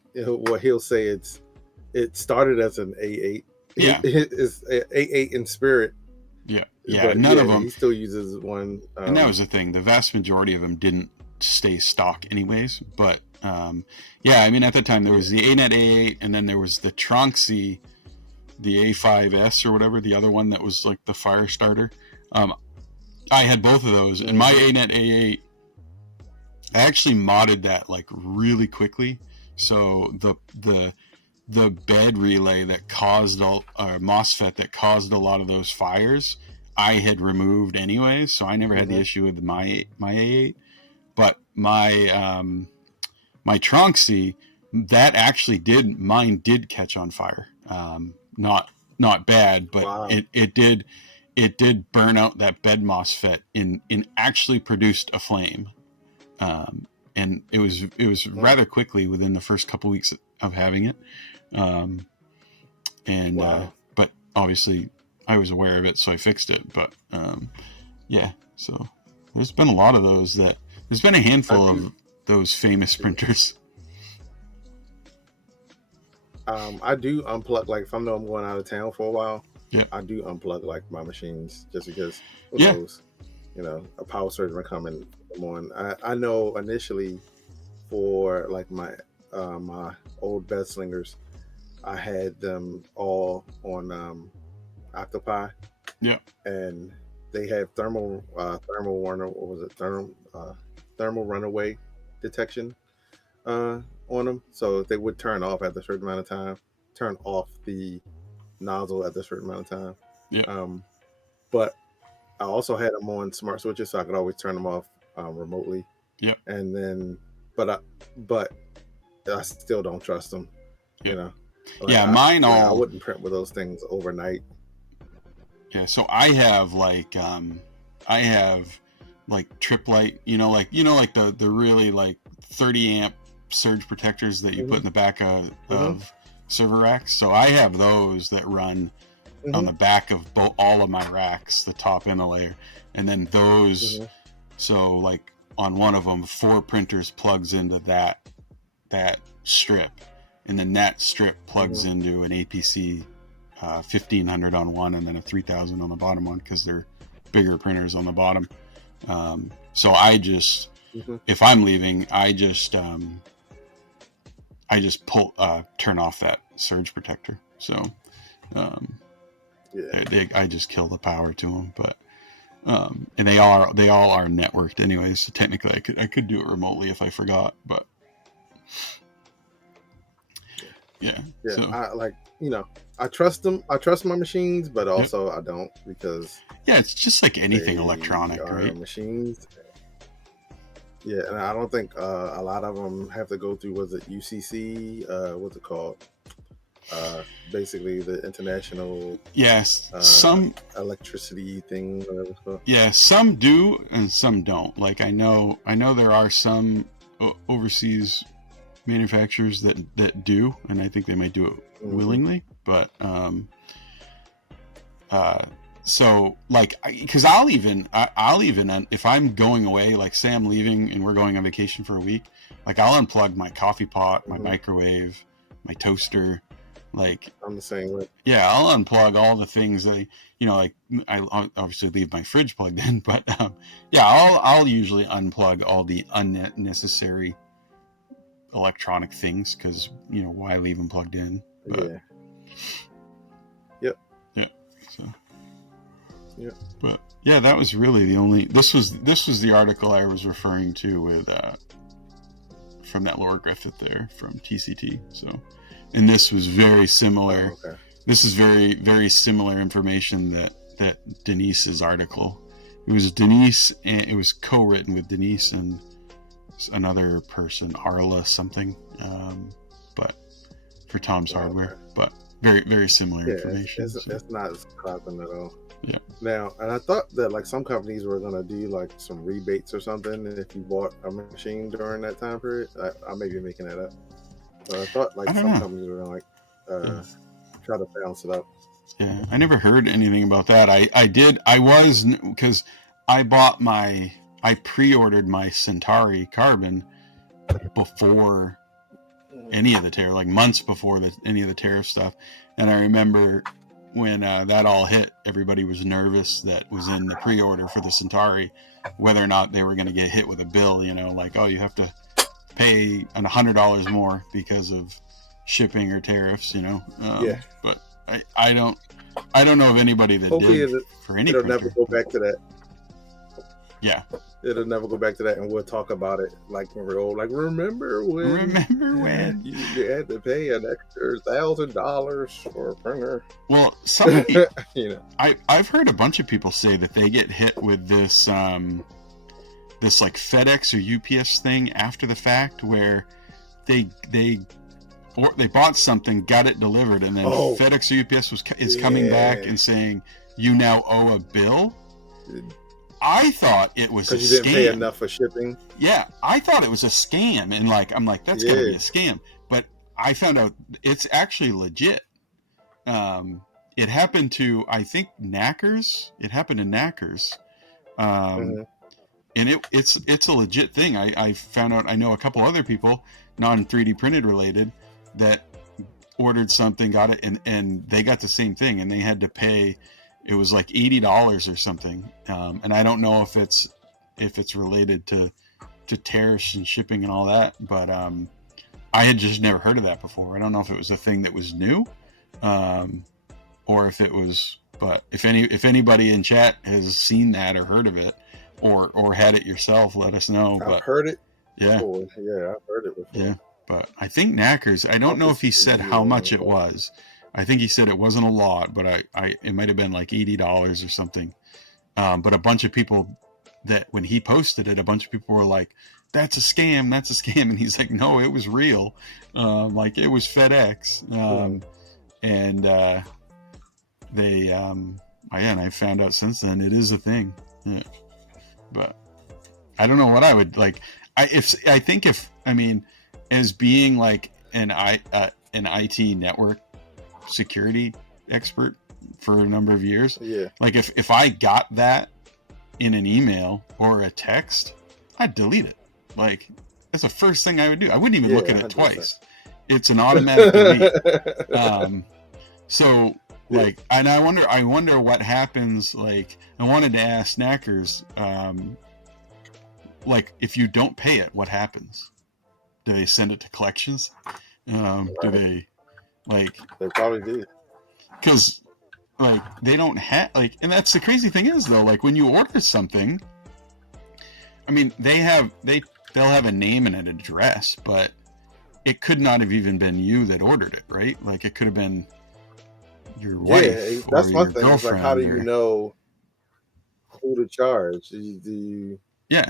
What he'll say it started as an A8. Yeah, it's A8 in spirit. Yeah, but none of them. He still uses one. And that was the thing. The vast majority of them didn't stay stock anyways. But I mean, at the time there was the ANET A8, and then there was the Tronxy, the A5S or whatever, the other one that was like the fire starter. I had both of those, and my ANET A8, I actually modded that like really quickly. So the bed relay that caused MOSFET that caused a lot of those fires, I had removed anyways, so I never had the issue with my A8. But my Tronxy, that actually mine did catch on fire. Not bad, but wow. it did burn out that bed MOSFET and actually produced a flame. And it was rather quickly within the first couple weeks of having it. But obviously I was aware of it, so I fixed it. But so there's been a lot of those there's been a handful of those famous printers. I do unplug, like if I know I'm going out of town for a while, I do unplug like my machines just because who knows, a power surge might come in the morning. I know initially for like my old bed slingers, I had them all on Octopi. Yeah. And they have thermal runaway detection on them, so they would turn off after a certain amount of time. turn off the nozzle at a certain amount of time. Yeah. But I also had them on smart switches, so I could always turn them off remotely. Yeah. And then, but I still don't trust them. You know, like Yeah, mine I all. wouldn't print with those things overnight. Yeah, so I have like trip light, like the really like 30 amp surge protectors that you put in the back of server racks. So I have those that run on the back of all of my racks, the top and the layer, and then those. So like on one of them, 4 printers plugs into that strip, and then that strip plugs into an APC 1500 on one, and then a 3000 on the bottom one, because they're bigger printers on the bottom. So I just, if I'm leaving, I just turn off that surge protector. So I just kill the power to them. But and they all are networked anyways. So technically, I could do it remotely if I forgot. But yeah. So, I trust them. I trust my machines, but also I don't, because it's just like anything electronic, right? Machines. Yeah, and I don't think a lot of them have to go through, was it UCC? What's it called? Basically the international some electricity thing, whatever it's called. Yeah, some do and some don't. Like I know there are some overseas manufacturers that do, and I think they might do it willingly. But so like, because I'll even if I'm going away, like say I'm leaving and we're going on vacation for a week, like I'll unplug my coffee pot, my microwave, my toaster. Like I'm the same way. Yeah, I'll unplug all the things that like I obviously leave my fridge plugged in, but I'll usually unplug all the unnecessary electronic things, because why leave them plugged in? But, Yep. So. But yeah, that was really the only. This was the article I was referring to with from that Laura Griffith there from TCT. So. And this was very similar. Oh, okay. This is very, very similar information that Denise's article. It was Denise, and it was co-written with Denise and another person, Arla something, but for Tom's Hardware. Okay. But very, very similar information. It's not surprising at all. Yeah. Now, and I thought that like some companies were gonna do like some rebates or something if you bought a machine during that time period. I may be making that up. But I thought like some companies were gonna like try to balance it out. Yeah, I never heard anything about that. I was, because I pre-ordered my Centauri Carbon before any of the tariff, like months before any of the tariff stuff. And I remember when that all hit, everybody was nervous that was in the pre-order for the Centauri, whether or not they were going to get hit with a bill, like, oh, you have to pay $100 more because of shipping or tariffs, but I don't know of anybody that did for any it'll printer. Never go back to that. Yeah, it'll never go back to that, and we'll talk about it like when we're old. Like, remember when you had to pay an extra $1,000 for a printer? Well, somebody, I've heard a bunch of people say that they get hit with this this like FedEx or UPS thing after the fact, where they bought something, got it delivered, and then FedEx or UPS is coming back and saying you now owe a bill. I thought it was a scam. Because you didn't pay enough for shipping. Yeah, I thought it was a scam, and I'm like, that's gotta be a scam. But I found out it's actually legit. It happened to, I think, Knackers. It happened to Knackers. And it's a legit thing. I found out, I know a couple other people, non-3D printed related, that ordered something, got it, and they got the same thing, and they had to pay, it was like $80 or something. And I don't know if it's related to tariffs and shipping and all that, but I had just never heard of that before. I don't know if it was a thing that was new, or if it was, but if anybody in chat has seen that or heard of it, or had it yourself, let us know. I've heard it Yeah. before. Yeah, I've heard it before. Yeah. But I think Knackers, I don't know if he said how much it was. I think he said it wasn't a lot, but it might have been like $80 or something. But a bunch of people that when he posted it, a bunch of people were like, that's a scam, that's a scam. And he's like, no, it was real. Like it was FedEx. And and I found out since then it is a thing. Yeah. But I don't know what I would like. As being like an IT network security expert for a number of years, like if I got that in an email or a text, I'd delete it. Like that's the first thing I would do. I wouldn't even look at it 100%. Twice. It's an automatic delete. So like, and I wonder what happens. Like, I wanted to ask Knackers, like if you don't pay it, what happens? Do they send it to collections? Do they like? They probably do. Because like they don't have like, and that's the crazy thing is though, like when you order something, I mean they'll have a name and an address, but it could not have even been you that ordered it, right? Like it could have been your wife. That's or my your thing. It's like, how do you know who to charge? Do you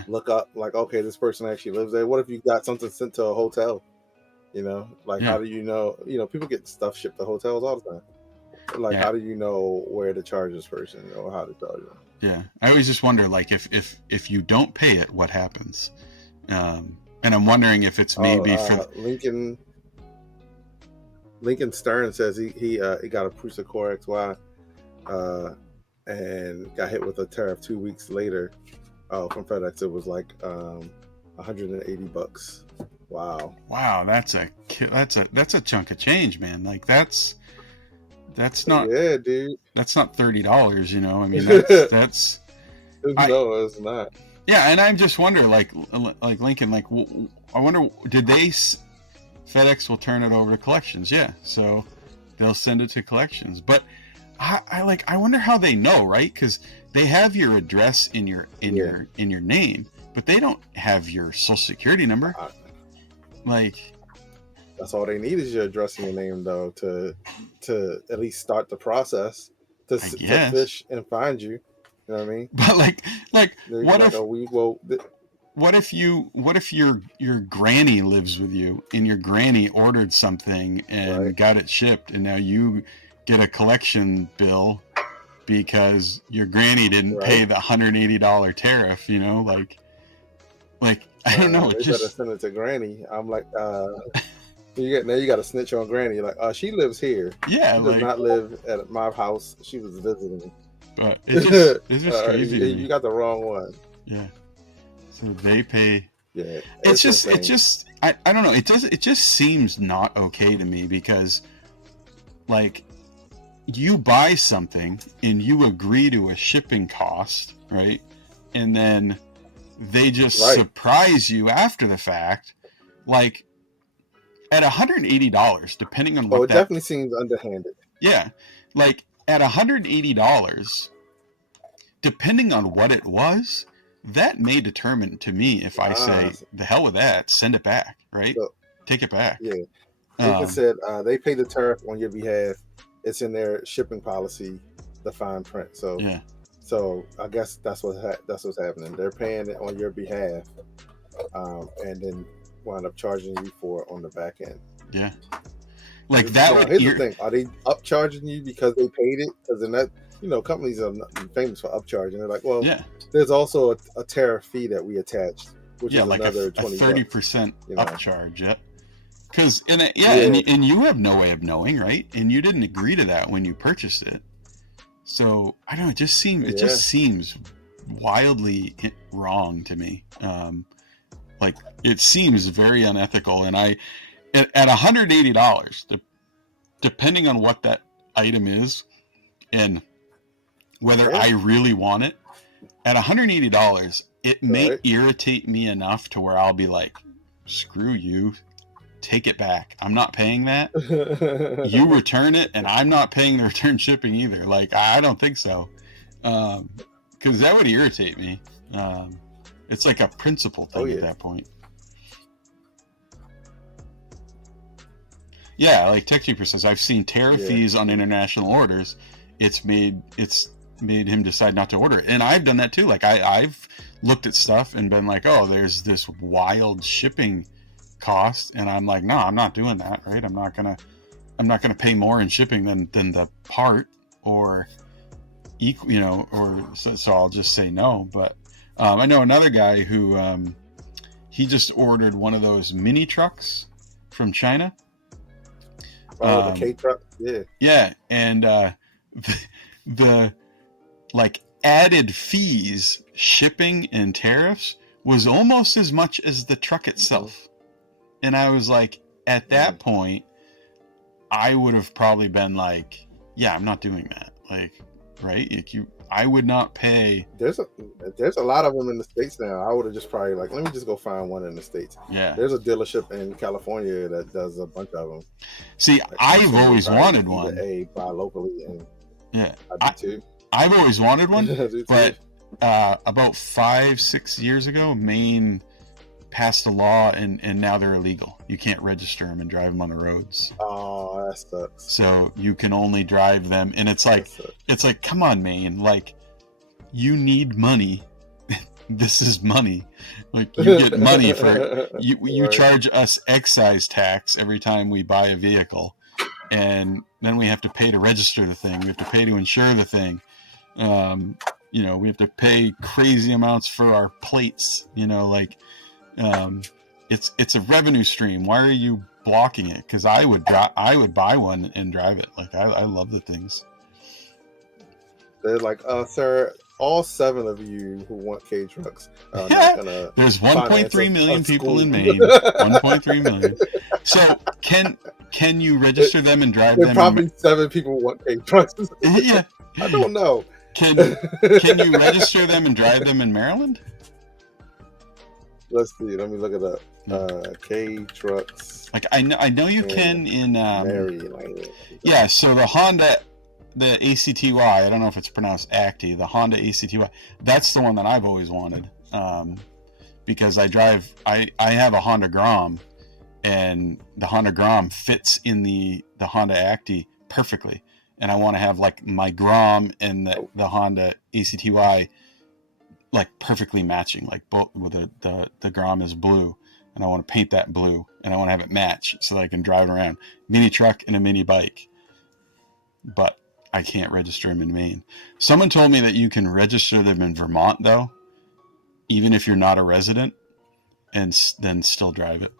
look up like, okay, this person actually lives there? What if you got something sent to a hotel? How do you know? People get stuff shipped to hotels all the time. Like, how do you know where to charge this person or how to charge them? Yeah, I always just wonder, like, if you don't pay it, what happens? And I'm wondering if it's maybe for Lincoln Stern says he got a Prusa Core XY and got hit with a tariff 2 weeks later from FedEx. It was like $180. Wow, that's a chunk of change, man. Like that's not dude. That's not $30, I mean that's no, it's not. Yeah, and I just wonder, like Lincoln, like I wonder, did FedEx will turn it over to collections? Yeah, so they'll send it to collections. But I wonder how they know, right? Because they have your address in your name, but they don't have your social security number. Like that's all they need is your address and your name, though, to at least start the process to fish and find you. You know what I mean? But like what if your granny lives with you and your granny ordered something and got it shipped, and now you get a collection bill because your granny didn't pay the $180 tariff? Like I don't know. They better send it to granny. I'm like, you got to snitch on granny. Like, she lives here. Yeah, she does not live at my house. She was visiting. But it's just crazy. You got the wrong one. Yeah. So they pay. Yeah. It just I don't know. It just seems not okay to me, because like you buy something and you agree to a shipping cost, right? And then they just surprise you after the fact, like at $180, depending on what. Oh, it definitely seems underhanded. Yeah, like at $180, depending on what it was, that may determine to me if I say the hell with that, send it back, right? So, take it back. Yeah, they said they pay the tariff on your behalf. It's in their shipping policy, the fine print. So yeah. So I guess that's what's happening. They're paying it on your behalf, and then wind up charging you for it on the back end. Yeah, like that. Here's the thing: are they upcharging you because they paid it? Because then that, companies are famous for upcharging. They're like, well, there's also a tariff fee that we attached, which is like another 30% upcharge. Yeah, because and you have no way of knowing, right? And you didn't agree to that when you purchased it. So I don't know. It just seems wildly wrong to me. Like it seems very unethical. And at $180, depending on what that item is and whether I really want it, at $180, it may irritate me enough to where I'll be like, screw you. Take it back. I'm not paying that. You return it, and I'm not paying the return shipping either. Like, I don't think so. Because that would irritate me. It's like a principle thing at that point. Yeah, like TechKeeper says, I've seen tariff Yeah. fees on international orders. It's made him decide not to order it, and I've done that too. Like I've looked at stuff and been like, oh, there's this wild shipping cost, and I'm like, no, I'm not doing that. Right? I'm not gonna pay more in shipping than the part or equal, or so I'll just say no. But I know another guy who he just ordered one of those mini trucks from China. Oh, the K truck. Yeah. Yeah, and the like added fees, shipping and tariffs was almost as much as the truck itself. And I was like, at that point, I would have probably been like, yeah, I'm not doing that. Like, right? I would not pay. There's a lot of them in the States now. I would have just probably like, let me just go find one in the States. Yeah. There's a dealership in California that does a bunch of them. See, Like, I've always wanted one. Buy locally, and yeah, I do too. I've always wanted one, but about 5-6 years ago, Maine passed a law, and now they're illegal. You can't register them and drive them on the roads. Oh, that sucks. So you can only drive them, and it's like, come on, Maine, like, you need money. This is money. Like, you get money for you charge us excise tax every time we buy a vehicle, and then we have to pay to register the thing. We have to pay to insure the thing. We have to pay crazy amounts for our plates. It's a revenue stream. Why are you blocking it? Because I would buy one and drive it. Like, I love the things. They're like, sir, all 7 of you who want K trucks are Yeah. not gonna. There's 1.3 million people in Maine. 1.3 million. So can you register them and drive them? Probably 7 people want K trucks. Yeah. I don't know. Can you register them and drive them in Maryland? Let's see. Let me look it up. K trucks. Like, I know you can in Maryland. Yeah. So the Honda, the ACTY. I don't know if it's pronounced ACTY. The Honda ACTY. That's the one that I've always wanted. Because I have a Honda Grom, and the Honda Grom fits in the Honda ACTY perfectly. And I want to have like my Grom and the Honda ACTY like perfectly matching, like both with the Grom is blue, and I want to paint that blue, and I want to have it match so that I can drive around mini truck and a mini bike. But I can't register them in Maine. Someone told me that you can register them in Vermont though, even if you're not a resident, and then still drive it.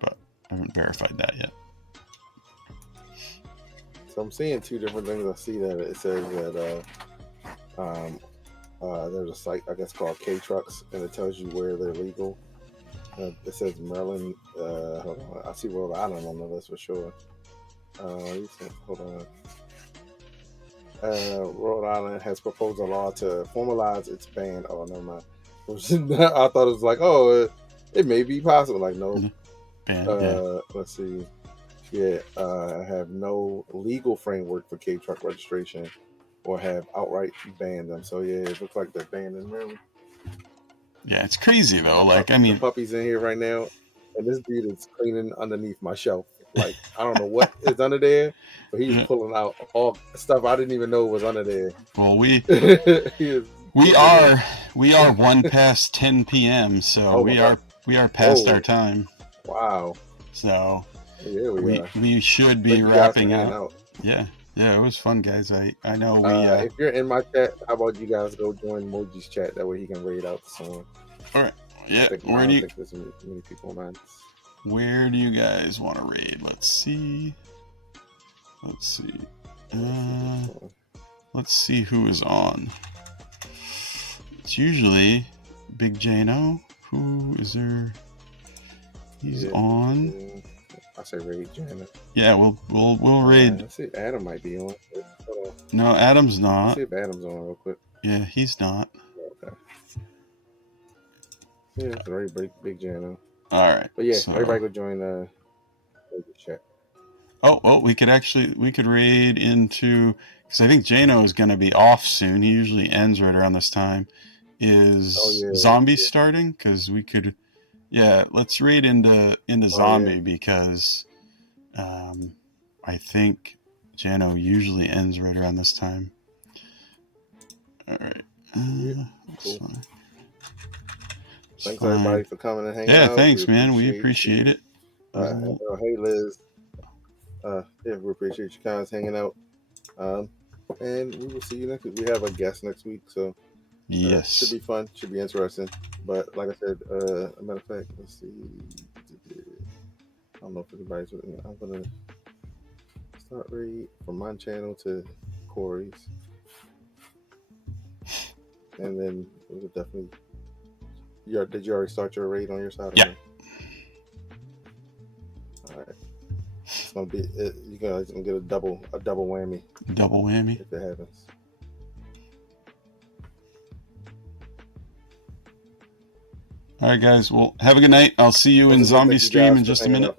But I haven't verified that yet. So I'm seeing 2 different things. I see that it says that there's a site, I guess, called K Trucks, and it tells you where they're legal. It says Maryland. Hold on, I see Rhode Island on the list for sure. Hold on. Rhode Island has proposed a law to formalize its ban. Oh, never mind. I thought it was like, it may be possible. Like, no. Let's see. Yeah, I have no legal framework for K truck registration, or have outright banned them. So yeah, it looks like they're banned in Maryland. Yeah, it's crazy though. Like, I mean, the puppy's in here right now, and this dude is cleaning underneath my shelf. Like, I don't know what is under there, but he's pulling out all stuff I didn't even know was under there. Well, we are 1 past 10 p.m. So we are past our time. Wow. So yeah, we should be wrapping up. Yeah, it was fun, guys. I know we. If you're in my chat, how about you guys go join Moji's chat? That way he can raid out the song. All right. Yeah. I don't think there's many people on. Where do you guys want to raid? Let's see. Let's see who is on. It's usually Big Jano. Who is there? He's on. I say raid Jano. Yeah, we'll raid. Let's see if Adam might be on. No, Adam's not. Let's see if Adam's on real quick. Yeah, he's not. Okay. Yeah, it's a very big Jano. All right. But yeah, everybody go join the chat. Oh, we could raid into, because I think Jano is going to be off soon. He usually ends right around this time. Is Zombies starting? Because we could, let's raid into Zombie because I think Jano usually ends right around this time. All right. That's Cool. fine. Thanks everybody for coming and hanging Yeah, out. thanks, man. We appreciate it. Hey Liz. Yeah, we appreciate you guys hanging out. And we will see you next week. We have a guest next week, so yes, should be fun. Should be interesting. But like I said, a matter of fact, let's see. I don't know if anybody's with me. I'm gonna start raid from my channel to Corey's, and then we would definitely. Did you already start your raid on your side? Yeah. All right. It's gonna be. You guys gonna get a double whammy. Double whammy if it happens. All right, guys. Well, have a good night. I'll see you in Zombie Stream in just a minute.